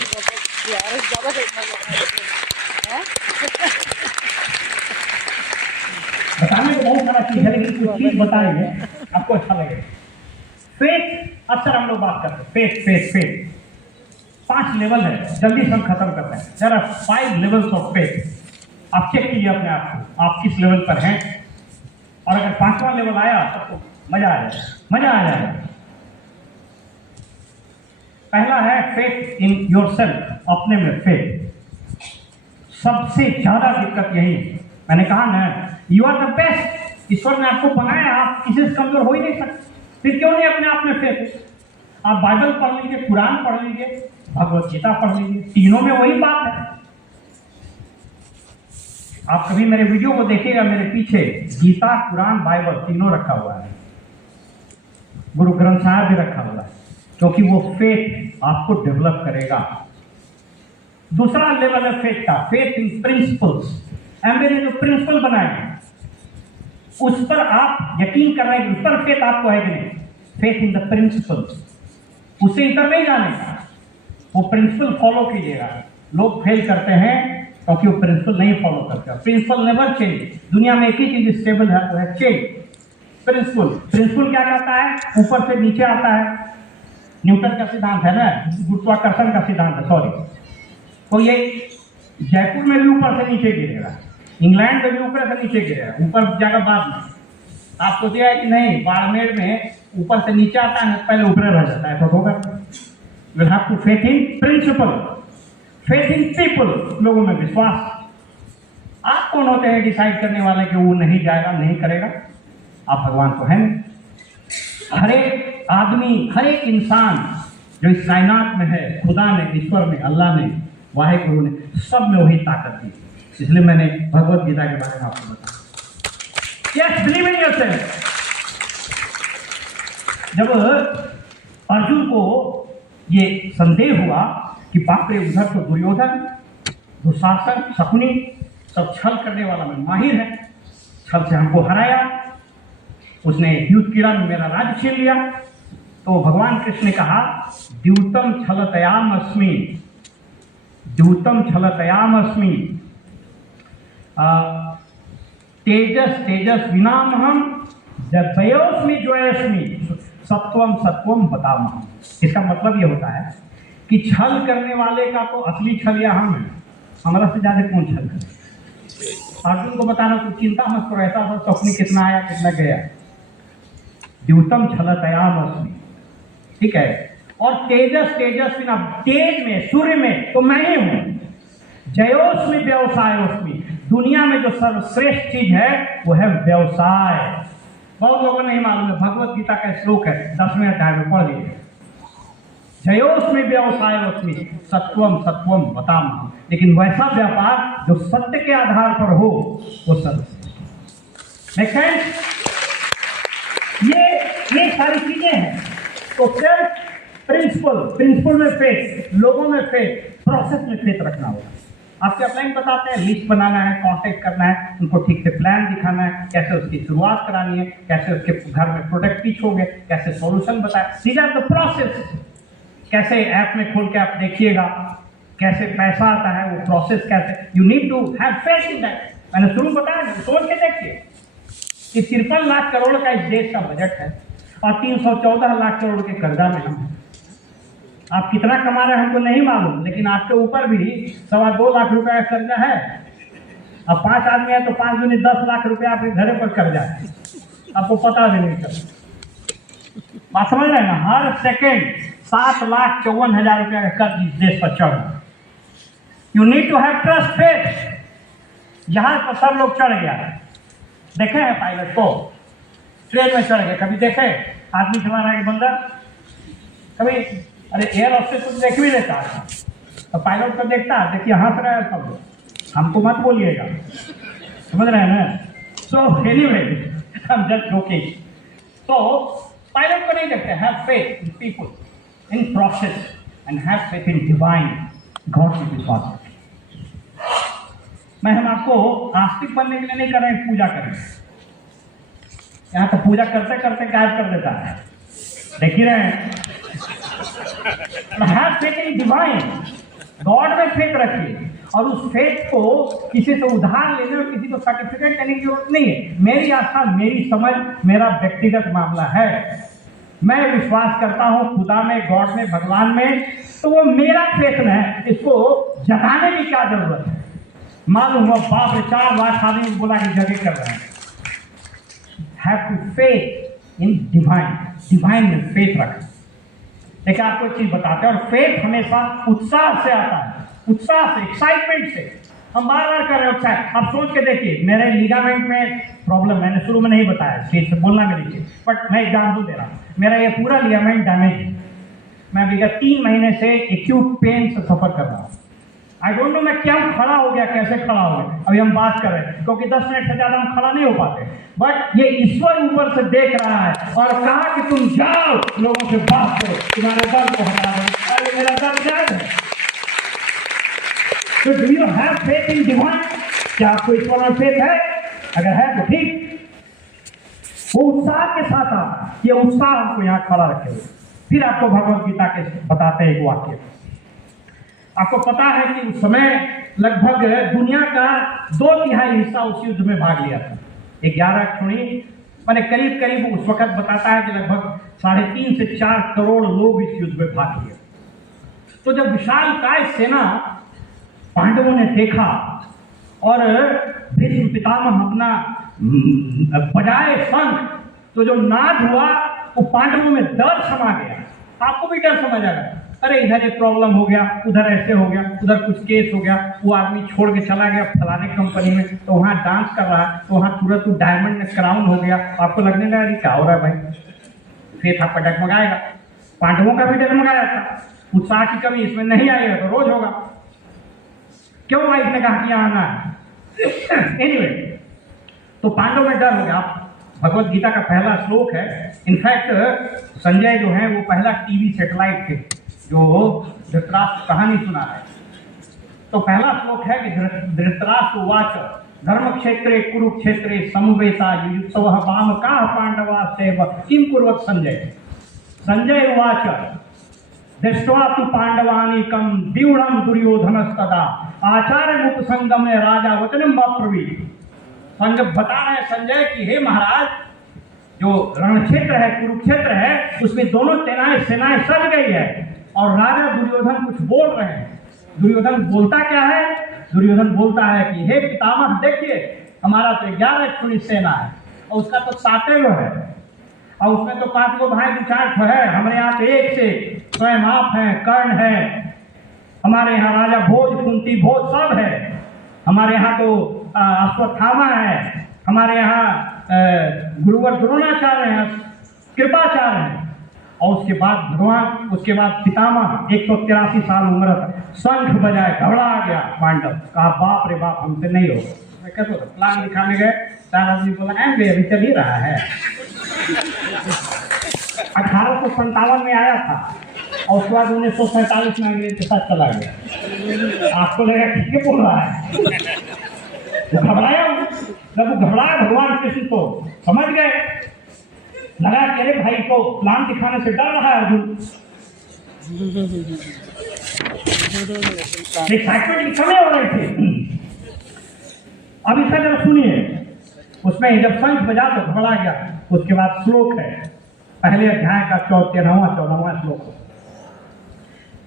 बताने को बहुत सारा चीज है, लेकिन कुछ चीज बताएंगे आपको अच्छा लगेगा। फेथ, अक्सर हम लोग बात करते हैं फेथ फेथ फेथ। 5 लेवल है, जल्दी से हम खत्म करते हैं। There are 5 levels of faith. आप चेक कीजिए अपने आप को, आप किस लेवल पर हैं, और अगर 5वां लेवल आया तो मजा आ जाएगा, मजा आ जाएगा। पहला है फेथ इन योरसेल्फ, अपने में फेथ। सबसे ज्यादा दिक्कत यही है। मैंने कहा ना, यू आर द बेस्ट। ईश्वर ने आपको बनाया, आप किसी से कमजोर हो ही नहीं सकते। फिर क्यों नहीं अपने आप में फेथ? आप बाइबल पढ़ लीजिए, कुरान पढ़ लीजिए, भगवत गीता पढ़ लीजिए, तीनों में वही बात है। आप कभी मेरे वीडियो को देखिएगा, मेरे पीछे गीता, कुरान, बाइबल तीनों रखा हुआ है, गुरु ग्रंथ साहिब भी रखा हुआ है, क्योंकि वो फेथ आपको डेवलप करेगा। दूसरा लेवल है फेथ का, फेथ इन प्रिंसिपल्स। एमबी ने जो प्रिंसिपल बनाए उस पर आप यकीन कर रहे हैं, उस पर फेथ आपको है कि नहीं? फेथ इन द प्रिंसिपल्स, उससे इधर नहीं जाने का, वो प्रिंसिपल फॉलो कीजिएगा। लोग फेल करते हैं क्योंकि वो प्रिंसिपल नहीं फॉलो करते। Principle never change. दुनिया में एक ही चीज स्टेबल है, वो है चेंज। प्रिंसिपल, प्रिंसिपल क्या करता है? ऊपर से नीचे आता है। न्यूटन का सिद्धांत है ना, गुरुत्वाकर्षण का सिद्धांत है, सॉरी। तो ये जयपुर में भी ऊपर से नीचे गिरेगा, इंग्लैंड में भी ऊपर से नीचे गिरेगा, ऊपर जाकर बाद में। आप सोचिएगा कि नहीं, बाड़मेर में ऊपर से नीचे आता है, पहले ऊपर रह जाता है, तो होगा। You will have to faith in principle, faith in people, लोगों में विश्वास। आप कौन होते हैं डिसाइड करने वाले कि वो नहीं जाएगा, नहीं करेगा? आप भगवान तो हैं। हर एक आदमी, हर एक इंसान जो इस कायनात में है, खुदा ने, ईश्वर ने, अल्लाह ने, वाहिगुरु ने, सब में वही ताकत दी। इसलिए मैंने भगवत गीता के बारे में आपको बताया। Yes, believe in yourself. जब अर्जुन को ये संदेह हुआ कि बाप रे, उधर तो दुर्योधन, दुशासन, शकुनी सब छल करने वाला में माहिर है, छल से हमको हराया, उसने युधिष्ठिर ने मेरा राज्य छीन लिया। तो भगवान कृष्ण ने कहा द्यूतम छलतयाम अस्मि, द्यूतम छलतयाम अस्मि, तेजस तेजस विनामहम, जयोस्मि जोयस्मि, सत्वम सत्वम बतामहम। इसका मतलब ये होता है कि छल करने वाले का तो असली छल या हम है, हमारा से ज्यादा कौन छल करे। अर्जुन को बताना तो चिंता मत करो, ऐसा स्वप्न कितना आया कितना गया। द्यूतम छलतयाम अस्मि, ठीक है। और तेजस तेजस्वी ना, तेज में सूर्य में तो मैं ही हूं। जयोस्मि व्यवसायोस्मि, दुनिया में जो सर्वश्रेष्ठ चीज है वो है व्यवसाय। बहुत लोगों को नहीं मालूम है, भगवत गीता का श्लोक है 10वें अध्याय में, पढ़ लीजिए। जयोस्मि व्यवसायोस्मि, सत्वम सत्वम बतामहम। लेकिन वैसा व्यापार जो सत्य के आधार पर हो वो सर्वश्रेष्ठ। Make sense? ये सारी चीजें हैं। तो सेल्फ प्रिंसिपल में फेथ, लोगों में फेथ, प्रोसेस में फेथ रखना होगा। आपके अपलाइन बताते हैं, लिस्ट बनाना है, कांटेक्ट करना है, उनको ठीक से प्लान दिखाना है, कैसे उसकी शुरुआत करानी है, कैसे उसके घर में प्रोडक्ट पिच हो गए, कैसे सॉल्यूशन बताए। These are the process. कैसे ऐप में खोल के आप देखिएगा कैसे पैसा आता है, वो प्रोसेस कैसे। You need to have faith in that. मैंने शुरू बताया, सोच के देखिए कि 53 लाख करोड़ का इस देश का बजट है और 314 लाख करोड़ के कर्जा में हम। आप कितना कमा रहे हैं हमको नहीं मालूम, लेकिन आपके ऊपर भी 2.25 लाख रुपए का कर्जा है। अब 5 आदमी है तो 5 दूनी 10 लाख रुपए आपके घरे पर कर्जा है, आपको पता भी नहीं चलता। बात समझ रहे हैं ना? हर सेकेंड 7,54,000 रुपया का कर्ज इस देश पर चढ़ रहा। You need to have trust, faith. जहाज पर सब लोग चढ़ गया, देखे हैं पायलट को, ट्रेन में चढ़ गए, कभी देखे आदमी चला रहा है बंदा? कभी? अरे एयर होस्टेस तो देख भी लेता है, तो पायलट को देखता है, देखिए हंस रहा है सब लोग, हमको मत बोलिएगा, समझ रहे हैं ना? So anyway, I am just joking. तो पायलट को नहीं देखते। Have faith in people, in process, and have faith in divine God की विश्वास। मैं हम आपको आस्तिक बनने के लिए नहीं कर रहे हैं, पूजा करें। यहाँ तो पूजा करते करते गायब कर देता है, देख ही रहे हैं। Have faith in divine, God में फेथ रखिए। और उस फेथ को किसी से उधार लेने और किसी को सर्टिफिकेट देने की जरूरत नहीं है। मेरी आस्था, मेरी समझ, मेरा व्यक्तिगत मामला है। मैं विश्वास करता हूं खुदा में, गॉड में, भगवान में, तो वो मेरा फेथ है, इसको जताने की क्या जरूरत है। मालूम हुआ बाप रे 4 लाख आदमी बोला कि जगह कर रहे हैं। Have to faith in divine, divine में फेथ रखें। देखिए आपको एक चीज बताते हैं, और फेथ हमेशा उत्साह से आता है, उत्साह से, एक्साइटमेंट से। हम बार बार कर रहे हैं। आप सोच के देखिए, मेरे लिगामेंट में प्रॉब्लम, मैंने शुरू में नहीं बताया, स्टेज से बोलना मेरे लिए, बट मैं एग्जाम्पल दे रहा हूँ। मेरा ये पूरा लिगामेंट डैमेज है। मैं विगत 3 महीने से एक्यूट पेन से सफर कर रहा हूँ। आई डोंट नो मैं क्या खड़ा हो गया, कैसे खड़ा हो गया, अभी हम बात कर रहे हैं, क्योंकि 10 मिनट से ज्यादा हम खड़ा नहीं हो पाते। बट ये ईश्वर ऊपर से देख रहा है और कहा कि तुम जाओ, लोगों से बात करो, तुम्हारे दर्द को हटा दो। अरे मेरा दर्द जायज है। तो do you have faith in divine? क्या आपको ईश्वर में फेथ है? अगर है तो ठीक। वो उत्साह के साथ आता, ये उत्साह हमको यहाँ खड़ा रखे हुए। फिर आपको भगवत गीता के बताते हैं एक वाक्य। आपको पता है कि उस समय लगभग दुनिया का 2/3 हिस्सा उस युद्ध में भाग लिया था। 11 छोड़ी मैंने करीब उस वक्त बताता है कि लगभग 3.5 से 4 करोड़ लोग इस युद्ध में भाग लिए। तो जब विशालकाय सेना पांडवों ने देखा और भीष्म पितामह अपना बजाए शंख, तो जो नाद हुआ वो पांडवों में डर समा गया। आपको भी डर समझ आ गया, अरे इधर एक प्रॉब्लम हो गया, उधर ऐसे हो गया, उधर कुछ केस हो गया, वो आदमी छोड़ के चला गया फलाने कंपनी में, तो वहाँ डांस कर रहा है, तो वहाँ तुरंत वो डायमंड में क्राउन हो गया। आपको लगने लगा क्या हो रहा है भाई, फेथ आपका डगमगाएगा। पांडवों का भी डगमगाया था। उत्साह की कमी इसमें नहीं आएगा तो रोज होगा। क्यों वाइफ ने कहा कि आना है? एनीवे, तो पांडव में डर हो गया। भगवत गीता का पहला श्लोक है। इनफैक्ट संजय जो है वो पहला टीवी सेटेलाइट थे जो धृतराष्ट्र कहानी सुना है। तो पहला श्लोक है कि धृतराष्ट्र उवाच धर्म क्षेत्रे कुरुक्षेत्रे समवेता युयुत्सवः वामकाः पांडवाश्चैव किं कुर्वत् संजय। संजय उवाच दृष्ट्वा तु पांडवानीकं द्यूढं दुर्योधनस्तदा आचार्यमुपसंगम्य राजा वचनं ब्रवीत्। संजय बता रहे संजय कि हे महाराज, जो रण क्षेत्र है कुरुक्षेत्र है उसमें दोनों सेनाएं सज गई है और राजा दुर्योधन कुछ बोल रहे हैं। दुर्योधन बोलता क्या है? दुर्योधन बोलता है कि हे पितामह देखिए, हमारा तो 11 पुलिस सेना है और उसका तो 7 है और उसमें तो 5 भाई 2-4 है। हमारे यहाँ तो एक से स्वयं आप हैं, कर्ण है, हमारे यहाँ राजा भोज कुंती भोज सब है, हमारे यहाँ तो अश्वत्थामा है, हमारे यहाँ गुरुवर द्रोणाचार्य हैं, कृपाचार्य हैं और उसके बाद भगवान, उसके बाद पितामह 183 साल उम्र शंख बजाए घबरा गया पांडव, कहा बाप रे बाप हमसे नहीं होगा। मैं कहता हूँ प्लान दिखाने गए, 4 आदमी बोला अभी चल ही रहा है। 1857 में आया था और उसके बाद 1947 में अंग्रेज के साथ चला गया। आपको लगा ठीक है बोल रहा है, वो घबराया। जब वो घबराया भगवान कृष्ण तो समझ गए, लगा कि अरे भाई को प्लान दिखाने से डर रहा है अर्जुन। एक्साइटमेंट की कमी हो रही थी। अब इसका जब सुनिए, उसमें जब शंख बजा तो घबरा गया। उसके बाद श्लोक है, पहले अध्याय का 13वां श्लोक।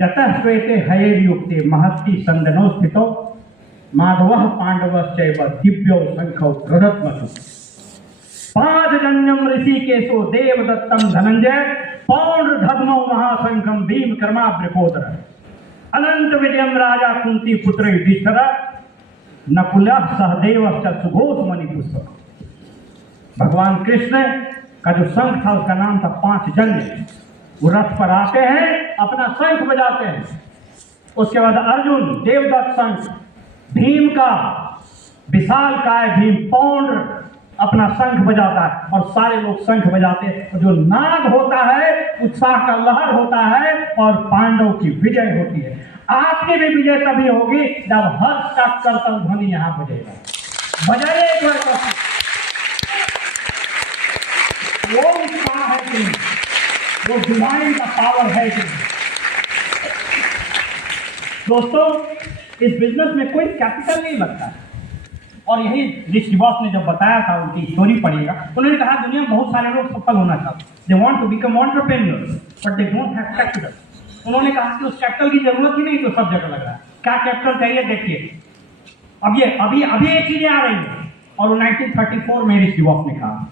यतः श्वेते हयेर्युक्ते महत्ति संदनो स्थितो माधवः पांडवश्चैव दिव्यो शंखौ दृढत्मतु। पादजन्यम ऋषिकेशो देवदत्तम धनंजय पौंड्रधर्मो महाशंखम भीम कर्माभ्रकोदर। अनंत विजयम राजा कुंती पुत्र युधिष्ठिर नकुलः सहदेवश्च सुघोष मणिपुष्प। भगवान कृष्ण का जो शंख था उसका नाम था पांचजन्य। वो रथ पर आते हैं, अपना शंख बजाते हैं। उसके बाद अर्जुन देवदत्त शंख, भीम का विशाल काय भीम पौंड्र अपना शंख बजाता है और सारे लोग शंख बजाते हैं। जो नाद होता है, उत्साह का लहर होता है और पांडव की विजय होती है। आपकी भी विजय तभी होगी जब हर्ष का करतल ध्वनि यहाँ बजेगा। बजाइए एक बार। वो उत्साह है कि वो डिवाइन का पावर है कि दोस्तों, इस बिजनेस में कोई कैपिटल नहीं लगता है। और यही ऋषि बॉस ने जब बताया था, उनकी स्टोरी पढ़िएगा, उन्होंने कहा दुनिया में बहुत सारे लोग सफल होना चाहते, they want to become entrepreneur but they don't have capital. उन्होंने कहा कि उस कैपिटल की जरूरत ही नहीं तो सब जगह लग रहा है। क्या कैपिटल चाहिए देखिए। अब ये अभी ये चीजें आ रही हैं और वो 1934 में ऋषि बॉस ने कहा।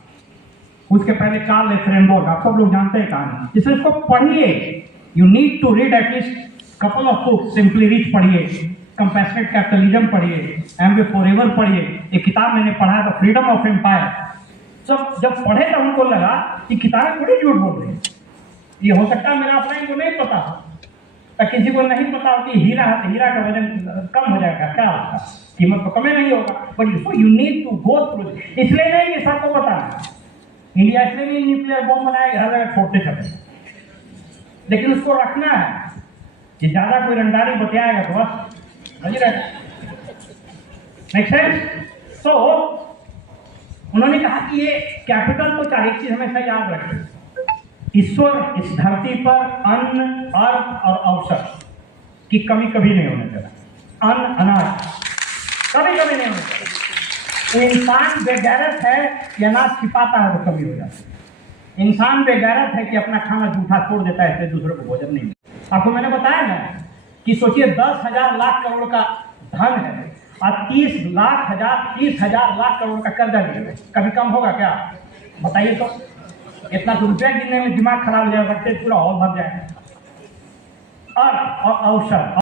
उसके पहले चार्ल्स फ्रेमबर्ग, आप सब लोग जानते हैं कहानी। इसे इसको पढ़िए। You need to read at least couple of books. Simply rich पढ़िए, कंपैशनेट कैपिटलिज्म पढ़िए, एमवे फॉरएवर पढ़िए। एक किताब मैंने पढ़ा था फ्रीडम ऑफ एम्पायर। जब पढ़े तो उनको लगा कि किताबें बड़ी झूठ बोल रही है। ये हो सकता है मेरा अपना को नहीं पता हो, किसी को नहीं पता हो कि हीरा का वजन कम हो जाएगा, क्या होगा, कीमत तो कम नहीं होगा। But you need to go through. इसलिए नहीं कि सबको पता है। इंडिया इसलिए नहीं न्यूक्लियर बॉम्ब बनाया, हर जगह छोड़ते चले, लेकिन उसको रखना है कि ज्यादा कोई रंगदारी बतियाएगा तो बस समझ रहे। Next sense. तो उन्होंने कहा कि ये कैपिटल तो चाहे चीज हमेशा याद रखें। ईश्वर इस धरती पर अन्न, अर्थ और अवसर की कमी कभी नहीं होने देगा। अन्न, अनाज कभी नहीं होने देगा। तो इंसान बेगैरत है कि अनाज छिपाता है तो कभी हो जाती है। इंसान बेगैरत है कि अपना खाना जूठा छोड़ देता है, इसलिए दूसरे को भोजन नहीं मिलता। आपको मैंने बताया ना कि सोचिए 10,000 लाख करोड़ का धन है और 30,000 लाख करोड़ का कर्जा लिया, कभी कम होगा क्या? बताइए तो। इतना तो रुपया गिनने में दिमाग खराब हो जाएगा, पूरा हॉल भर जाएगा। और अवसर